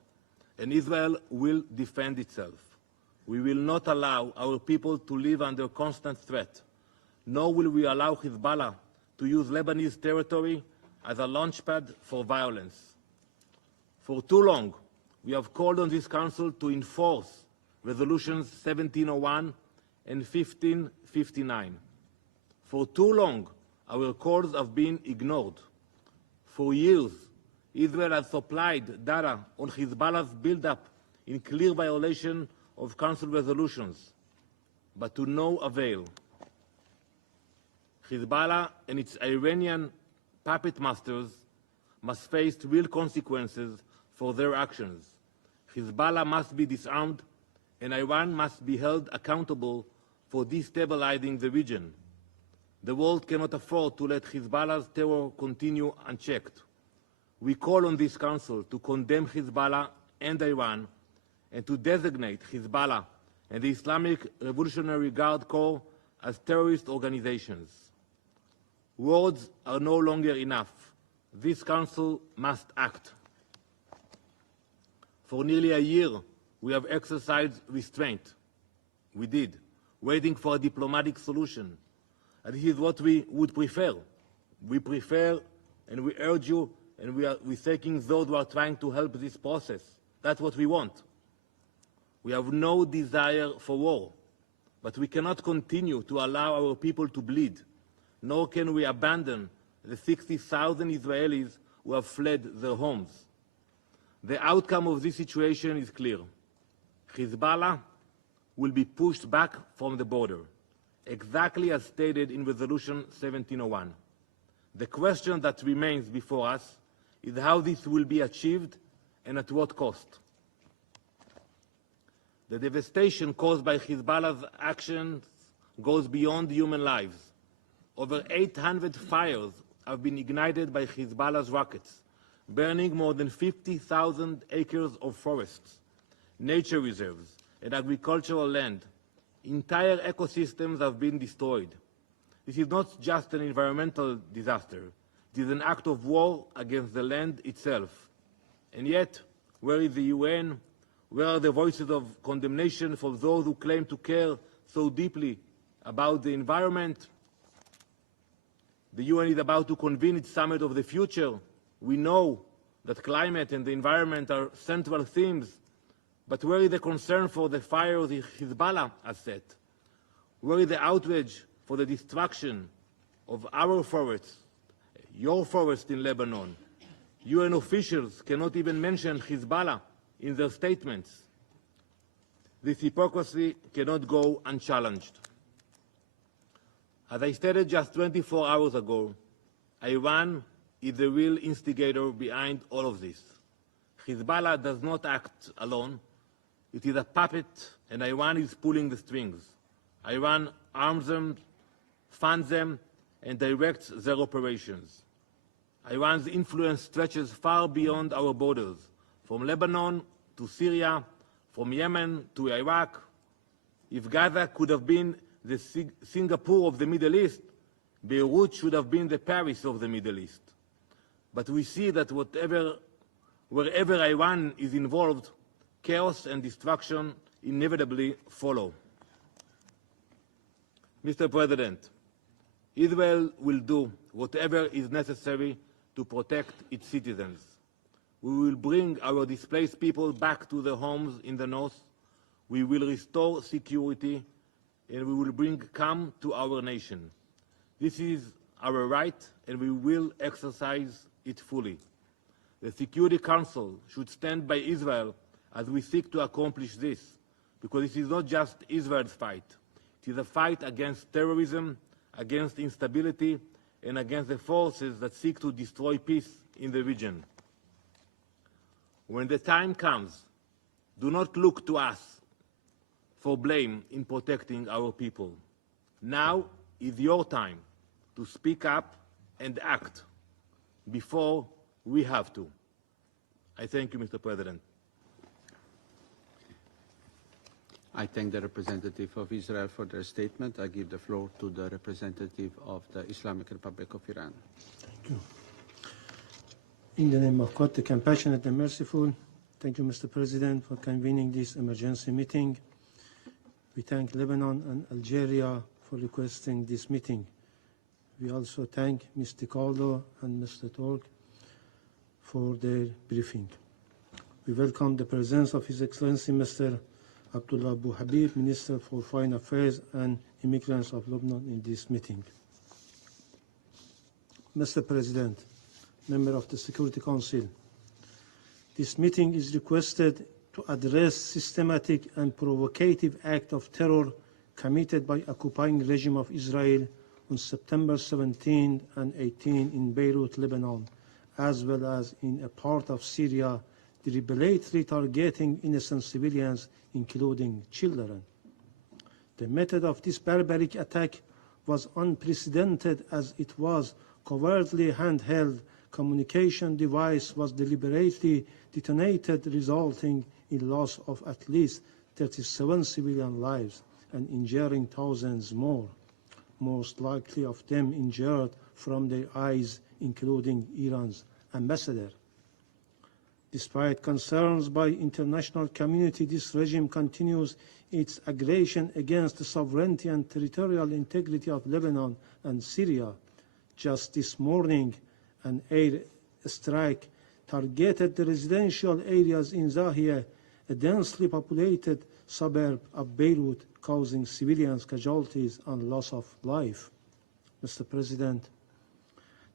and Israel will defend itself. We will not allow our people to live under constant threat, nor will we allow Hezbollah to use Lebanese territory as a launchpad for violence. For too long, we have called on this Council to enforce Resolutions 1701 and 1559. For too long, our calls have been ignored. For years, Israel has supplied data on Hezbollah's build-up in clear violation of Council resolutions, but to no avail. Hezbollah and its Iranian puppet masters must face real consequences for their actions. Hezbollah must be disarmed, and Iran must be held accountable for destabilizing the region. The world cannot afford to let Hezbollah's terror continue unchecked. We call on this Council to condemn Hezbollah and Iran, and to designate Hezbollah and the Islamic Revolutionary Guard Corps as terrorist organizations. Words are no longer enough. This Council must act. For nearly a year, we have exercised restraint. We did, waiting for a diplomatic solution. And this is what we would prefer. We prefer, and we urge you, and we're thanking those who are trying to help this process. That's what we want. We have no desire for war, but we cannot continue to allow our people to bleed, nor can we abandon the 60,000 Israelis who have fled their homes. The outcome of this situation is clear. Hezbollah will be pushed back from the border, exactly as stated in Resolution 1701. The question that remains before us is how this will be achieved and at what cost. The devastation caused by Hezbollah's actions goes beyond human lives. Over 800 fires have been ignited by Hezbollah's rockets, burning more than 50,000 acres of forests, nature reserves, and agricultural land. Entire ecosystems have been destroyed. This is not just an environmental disaster. It is an act of war against the land itself. And yet, where is the UN? Where are the voices of condemnation for those who claim to care so deeply about the environment? The UN is about to convene its summit of the future. We know that climate and the environment are central themes, but where is the concern for the fires Hezbollah has set? Where is the outrage for the destruction of our forests, your forest in Lebanon? UN officials cannot even mention Hezbollah in their statements. This hypocrisy cannot go unchallenged. As I stated just 24 hours ago, Iran is the real instigator behind all of this. Hezbollah does not act alone. It is a puppet, and Iran is pulling the strings. Iran arms them, funds them, and directs their operations. Iran's influence stretches far beyond our borders, from Lebanon to Syria, from Yemen to Iraq. If Gaza could have been the Singapore of the Middle East, Beirut should have been the Paris of the Middle East. But we see that wherever Iran is involved, chaos and destruction inevitably follow. Mr. President, Israel will do whatever is necessary to protect its citizens. We will bring our displaced people back to their homes in the north. We will restore security, and we will bring calm to our nation. This is our right, and we will exercise it fully. The Security Council should stand by Israel as we seek to accomplish this, because this is not just Israel's fight. It is a fight against terrorism, against instability, and against the forces that seek to destroy peace in the region. When the time comes, do not look to us for blame in protecting our people. Now is your time to speak up and act before we have to. I thank you, Mr. President. I thank the representative of Israel for their statement. I give the floor to the representative of the Islamic Republic of Iran. Thank you. In the name of God, the compassionate and merciful, thank you, Mr. President, for convening this emergency meeting. We thank Lebanon and Algeria for requesting this meeting. We also thank Mr. Caldo and Mr. Tork for their briefing. We welcome the presence of His Excellency Mr. Abdullah Abu Habib, Minister for Foreign Affairs and Immigrants of Lebanon, in this meeting. Mr. President, member of the Security Council, this meeting is requested to address systematic and provocative act of terror committed by occupying regime of Israel on September 17 and 18 in Beirut, Lebanon, as well as in a part of Syria, deliberately targeting innocent civilians, including children. The method of this barbaric attack was unprecedented, as it was covertly handheld communication device was deliberately detonated, resulting in loss of at least 37 civilian lives and injuring thousands more, most likely of them injured from their eyes, including Iran's ambassador. Despite concerns by international community, this regime continues its aggression against the sovereignty and territorial integrity of Lebanon and Syria. Just this morning, an air strike targeted the residential areas in Zahia, a densely populated suburb of Beirut, causing civilians casualties and loss of life. Mr. President,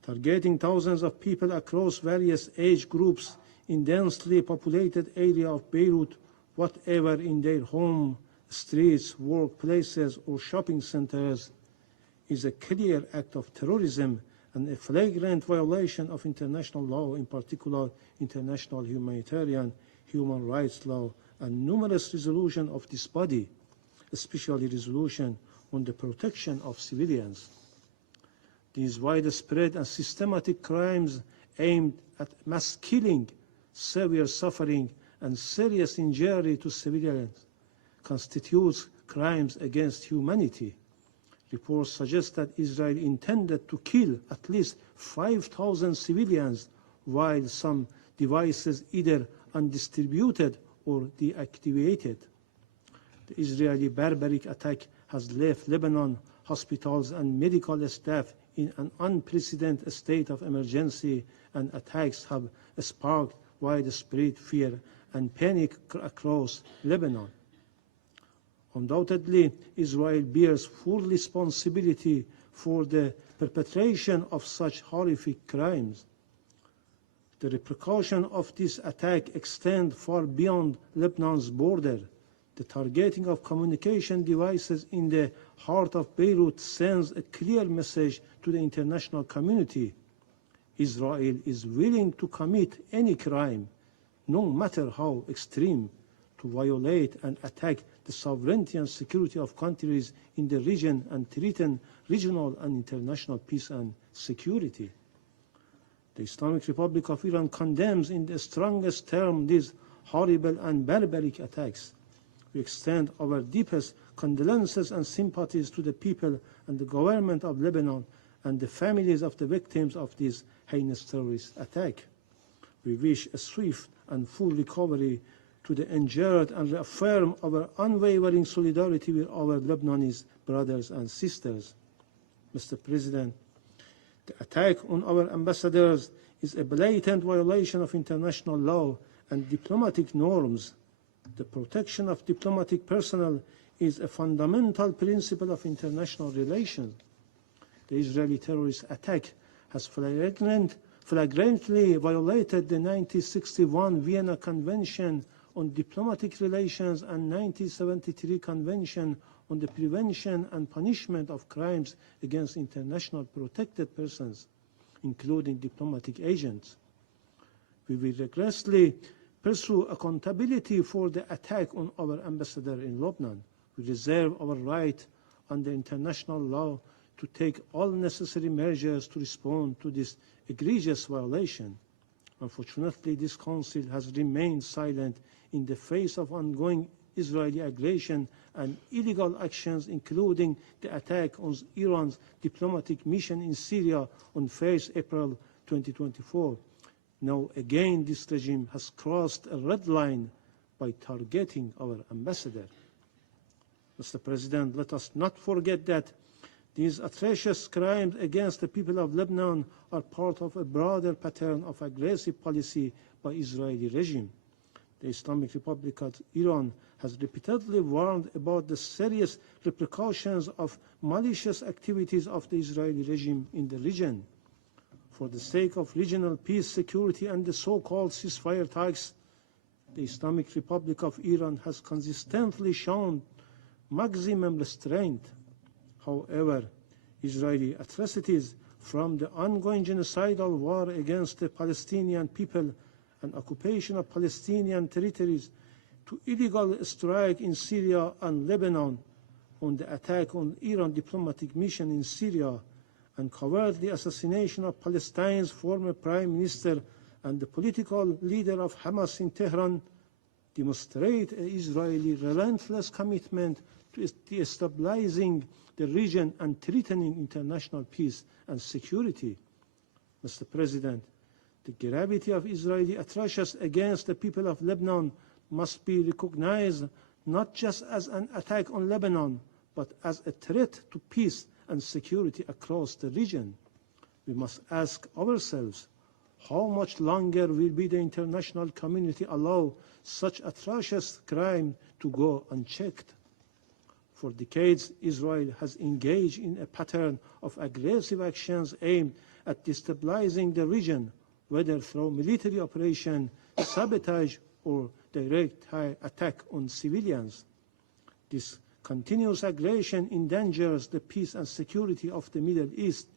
targeting thousands of people across various age groups in densely populated area of Beirut, whatever in their home, streets, workplaces, or shopping centers, is a clear act of terrorism and a flagrant violation of international law, in particular international humanitarian human rights law and numerous resolutions of this body, especially resolution on the protection of civilians. These widespread and systematic crimes aimed at mass killing, severe suffering, and serious injury to civilians constitutes crimes against humanity. Reports suggest that Israel intended to kill at least 5,000 civilians, while some devices either undistributed or deactivated. The Israeli barbaric attack has left Lebanon hospitals and medical staff in an unprecedented state of emergency, and attacks have sparked widespread fear and panic across Lebanon. Undoubtedly, Israel bears full responsibility for the perpetration of such horrific crimes. The repercussions of this attack extend far beyond Lebanon's border. The targeting of communication devices in the heart of Beirut sends a clear message to the international community. Israel is willing to commit any crime, no matter how extreme, to violate and attack the sovereignty and security of countries in the region and threaten regional and international peace and security. The Islamic Republic of Iran condemns in the strongest terms these horrible and barbaric attacks. We extend our deepest condolences and sympathies to the people and the government of Lebanon and the families of the victims of this heinous terrorist attack. We wish a swift and full recovery to the injured and reaffirm our unwavering solidarity with our Lebanese brothers and sisters. Mr. President, the attack on our ambassadors is a blatant violation of international law and diplomatic norms. The protection of diplomatic personnel is a fundamental principle of international relations. The Israeli terrorist attack has flagrantly violated the 1961 Vienna Convention on Diplomatic Relations and 1973 Convention on the Prevention and Punishment of Crimes against International Protected Persons, including diplomatic agents. We will rigorously pursue accountability for the attack on our ambassador in Lebanon. We reserve our right under international law to take all necessary measures to respond to this egregious violation. Unfortunately, this Council has remained silent in the face of ongoing Israeli aggression and illegal actions, including the attack on Iran's diplomatic mission in Syria on 1st April 2024. Now again, this regime has crossed a red line by targeting our ambassador. Mr. President, let us not forget that these atrocious crimes against the people of Lebanon are part of a broader pattern of aggressive policy by Israeli regime. The Islamic Republic of Iran has repeatedly warned about the serious repercussions of malicious activities of the Israeli regime in the region. For the sake of regional peace, security, and the so-called ceasefire talks, the Islamic Republic of Iran has consistently shown maximum restraint. However, Israeli atrocities, from the ongoing genocidal war against the Palestinian people and occupation of Palestinian territories, to illegal strike in Syria and Lebanon, on the attack on Iran diplomatic mission in Syria, and cowardly assassination of Palestine's former prime minister and the political leader of Hamas in Tehran, demonstrate an Israeli relentless commitment to destabilizing the region and threatening international peace and security. Mr. President, the gravity of Israeli atrocities against the people of Lebanon must be recognized not just as an attack on Lebanon, but as a threat to peace and security across the region. We must ask ourselves, how much longer will the international community allow such atrocious crime to go unchecked? For decades, Israel has engaged in a pattern of aggressive actions aimed at destabilizing the region, whether through military operation, sabotage, or direct attack on civilians. This continuous aggression endangers the peace and security of the Middle East,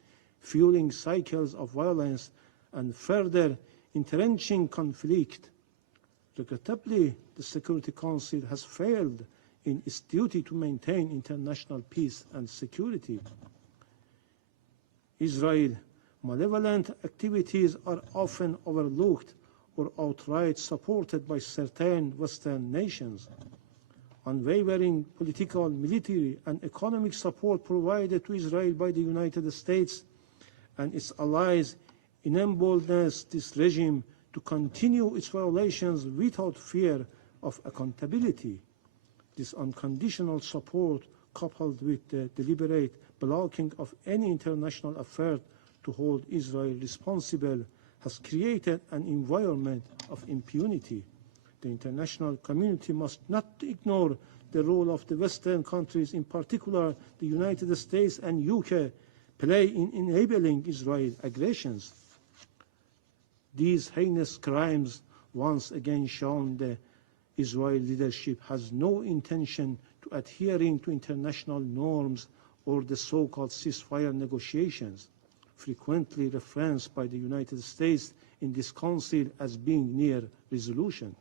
fueling cycles of violence and further entrenching conflict. Regrettably, the Security Council has failed in its duty to maintain international peace and security. Israel's malevolent activities are often overlooked or outright supported by certain Western nations. Unwavering political, military, and economic support provided to Israel by the United States and its allies emboldens this regime to continue its violations without fear of accountability. This unconditional support, coupled with the deliberate blocking of any international effort to hold Israel responsible, has created an environment of impunity. The international community must not ignore the role of the Western countries, in particular the United States and UK, play in enabling Israel's aggressions. These heinous crimes once again shown the Israeli leadership has no intention to adhering to international norms or the so-called ceasefire negotiations, frequently referenced by the United States in this Council as being near resolution.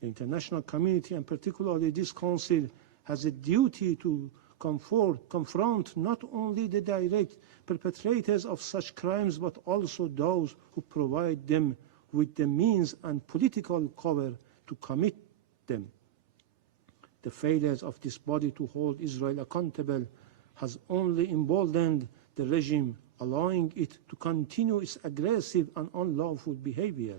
The international community, and particularly this Council, has a duty to confront not only the direct perpetrators of such crimes, but also those who provide them with the means and political cover to commit them. The failures of this body to hold Israel accountable has only emboldened the regime, allowing it to continue its aggressive and unlawful behavior.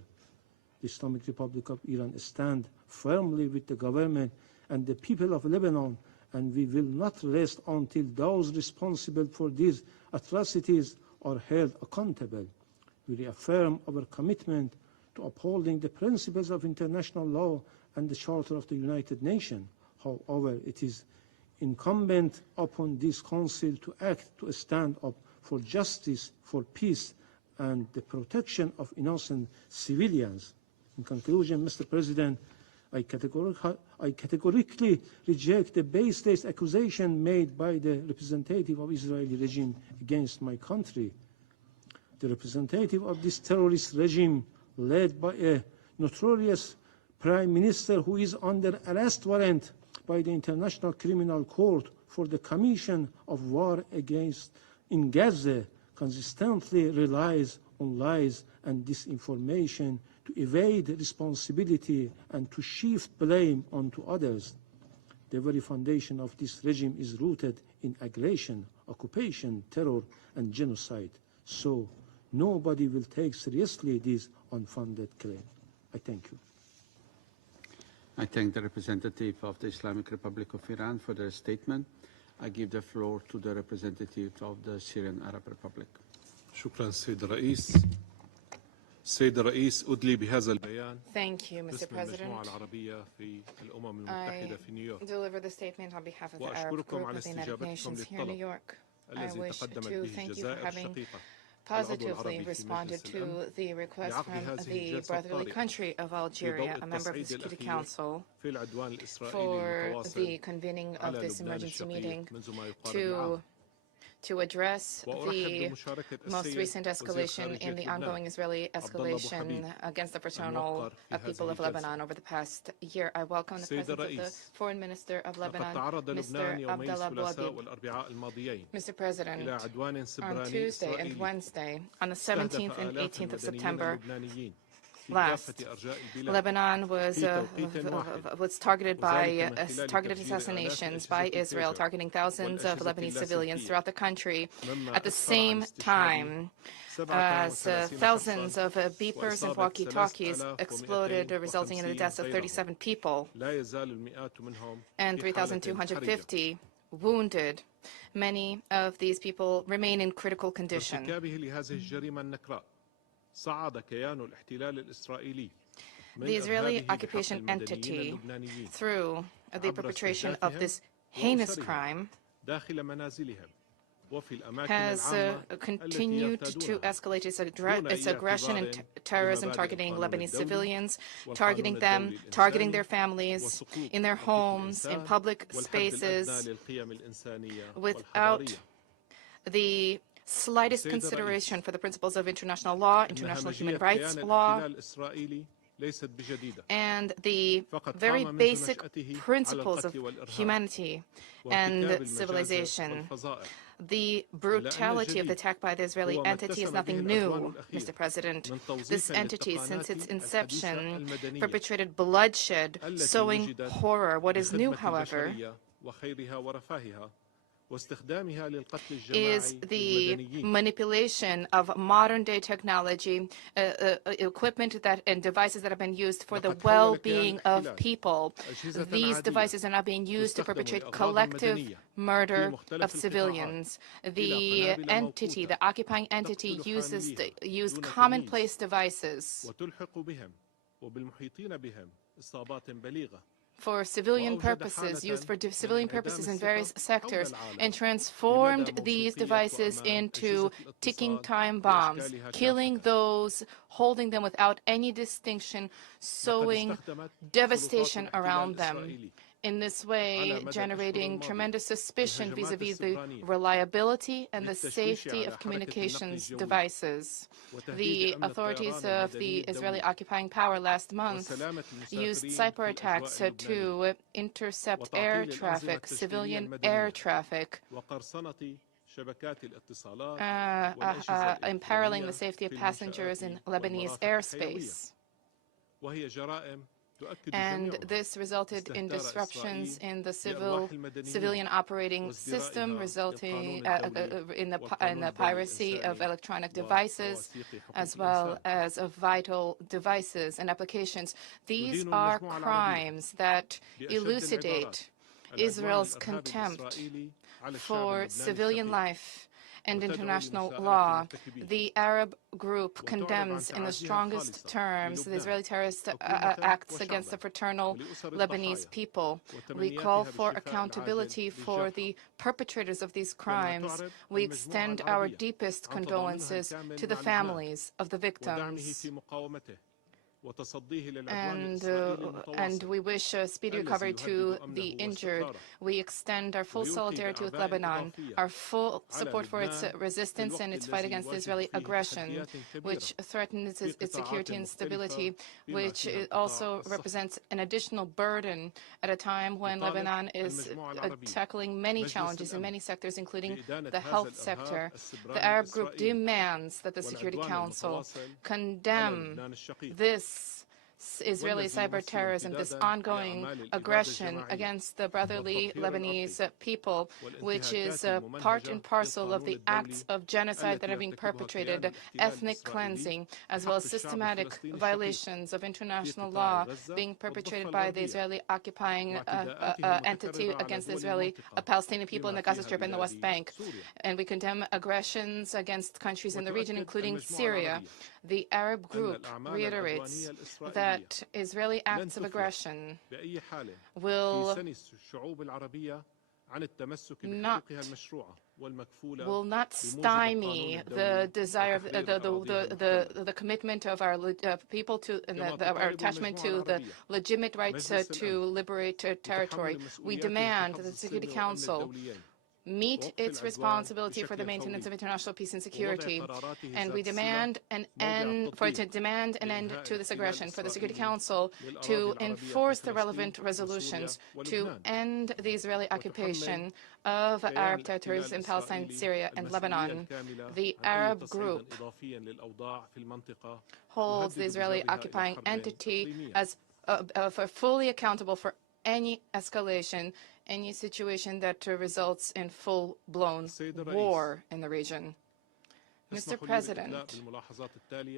The Islamic Republic of Iran stands firmly with the government and the people of Lebanon, and we will not rest until those responsible for these atrocities are held accountable. We reaffirm our commitment to upholding the principles of international law and the Charter of the United Nations. However, it is incumbent upon this Council to act to stand up for justice, for peace, and the protection of innocent civilians. In conclusion, Mr. President, I categorically reject the baseless accusation made by the representative of Israeli regime against my country. The representative of this terrorist regime, led by a notorious prime minister who is under arrest warrant by the International Criminal Court for the commission of war in Gaza, consistently relies on lies and disinformation to evade responsibility and to shift blame onto others. The very foundation of this regime is rooted in aggression, occupation, terror, and genocide. So nobody will take seriously this unfounded claim. I thank you. I thank the representative of the Islamic Republic of Iran for their statement. I give the floor to the representative of the Syrian Arab Republic. شكرا سيد الرئيس. سيد الرئيس أدلي بهذا البيان. Thank you, Mr. باسم President. المجموعة العربية في الأمم المتحدة في نيويورك. I deliver the statement on behalf of the Arab Group of the United Nations here in New York. I wish to thank you for having positively responded to the request from the brotherly country of Algeria, a member of the Security Council, for the convening of this emergency meeting to address the most recent escalation in the ongoing Israeli escalation against the fraternal people of Lebanon over the past year. I welcome the presence of the Foreign Minister of Lebanon, Mr. Abdallah Bouadid. Mr. President, on Tuesday and Wednesday, on the 17th and 18th of September, last, Lebanon was targeted by targeted assassinations by Israel, targeting thousands of Lebanese civilians throughout the country. At the same time, as thousands of beepers and walkie-talkies exploded, resulting in the deaths of 37 people and 3,250 wounded. Many of these people remain in critical condition. The Israeli occupation entity, through the perpetration of this heinous crime, has continued to escalate its aggression and terrorism, targeting Lebanese civilians, targeting them, targeting their families, in their homes, in public spaces, without the slightest consideration for the principles of international law, international human rights law, and the very basic principles of humanity and civilization. The brutality of the attack by the Israeli entity is nothing new, Mr. President. This entity, since its inception, perpetrated bloodshed, sowing horror. What is new, however, is the manipulation of modern-day technology, equipment and devices that have been used for the well-being of people. These devices are now being used to perpetrate collective murder of civilians. The entity, the occupying entity, used commonplace devices for civilian purposes, used for civilian purposes in various sectors, and transformed these devices into ticking time bombs, killing those holding them without any distinction, sowing devastation around them. In this way, generating tremendous suspicion vis-à-vis the reliability and the safety of communications devices. The authorities of the Israeli occupying power last month used cyber attacks to intercept air traffic, civilian air traffic, imperiling the safety of passengers in Lebanese airspace. And this resulted in disruptions in the civilian operating system, resulting in the piracy of electronic devices, as well as of vital devices and applications. These are crimes that elucidate Israel's contempt for civilian life and international law. The Arab group condemns in the strongest terms the Israeli terrorist acts against the fraternal Lebanese people. We call for accountability for the perpetrators of these crimes. We extend our deepest condolences to the families of the victims. And we wish a speedy recovery to the injured. We extend our full solidarity with Lebanon, our full support for its resistance and its fight against Israeli aggression, which threatens its security and stability, which also represents an additional burden at a time when Lebanon is tackling many challenges in many sectors, including the health sector. The Arab group demands that the Security Council condemn this Israeli cyber terrorism, this ongoing aggression against the brotherly Lebanese people, which is part and parcel of the acts of genocide that are being perpetrated, ethnic cleansing, as well as systematic violations of international law being perpetrated by the Israeli occupying entity against the Israeli Palestinian people in the Gaza Strip and the West Bank. And we condemn aggressions against countries in the region, including Syria. The Arab group reiterates that Israeli acts of aggression will not stymie the desire of the commitment of our people to and our attachment to the legitimate rights to liberate territory. We demand that the Security Council meet its responsibility for the maintenance of international peace and security, and we demand an end to this aggression, for the Security Council to enforce the relevant resolutions to end the Israeli occupation of Arab territories in Palestine, Syria, and Lebanon. The Arab group holds the Israeli occupying entity as fully accountable for any escalation, any situation that results in full-blown war in the region. Mr. President,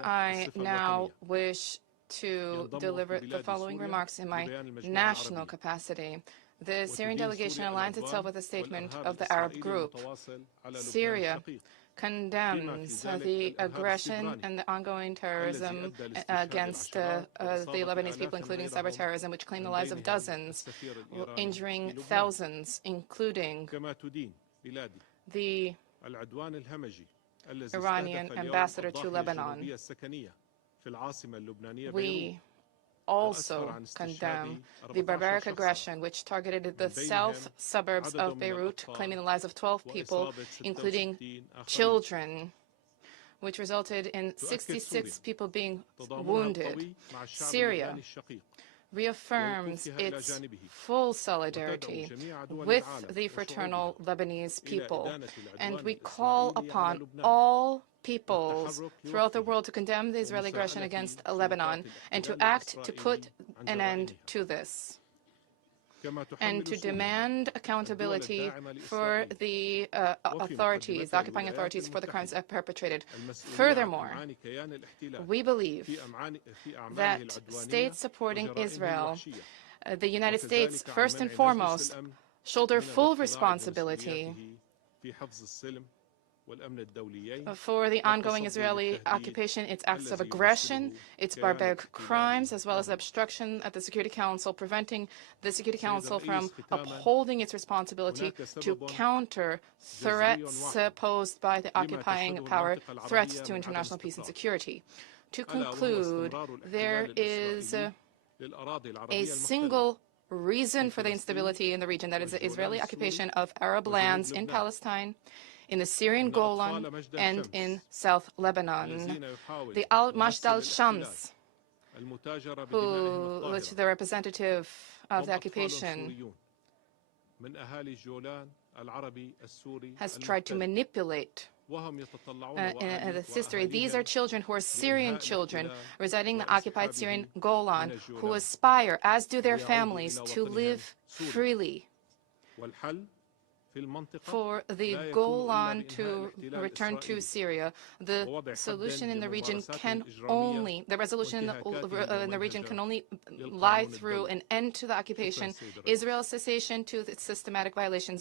I now wish to deliver the following remarks in my national capacity. The Syrian delegation aligns itself with the statement of the Arab group. Syria condemns the aggression and the ongoing terrorism against the Lebanese people, including cyber terrorism, which claim the lives of dozens, injuring thousands, including the Iranian ambassador to Lebanon. We also condemn the barbaric aggression which targeted the south suburbs of Beirut, claiming the lives of 12 people, including children, which resulted in 66 people being wounded. Syria reaffirms its full solidarity with the fraternal Lebanese people, and we call upon all peoples throughout the world to condemn the Israeli aggression against Lebanon and to act to put an end to this, and to demand accountability for the authorities, the occupying authorities, for the crimes perpetrated. Furthermore, we believe that states supporting Israel, the United States first and foremost, shoulder full responsibility for the ongoing Israeli occupation, its acts of aggression, its barbaric crimes, as well as obstruction at the Security Council, preventing the Security Council from upholding its responsibility to counter threats posed by the occupying power, threats to international peace and security. To conclude, there is a single reason for the instability in the region, that is the Israeli occupation of Arab lands in Palestine, in the Syrian Golan, and in South Lebanon. The Al-Majd al-Shams, who was the representative of the occupation, has tried to manipulate this history. These are children who are Syrian children residing in the occupied Syrian Golan, who aspire, as do their families, to live freely. For the Golan to return to Syria, the solution in the region can only, the resolution in the region can only lie through an end to the occupation, Israel's cessation to its systematic violations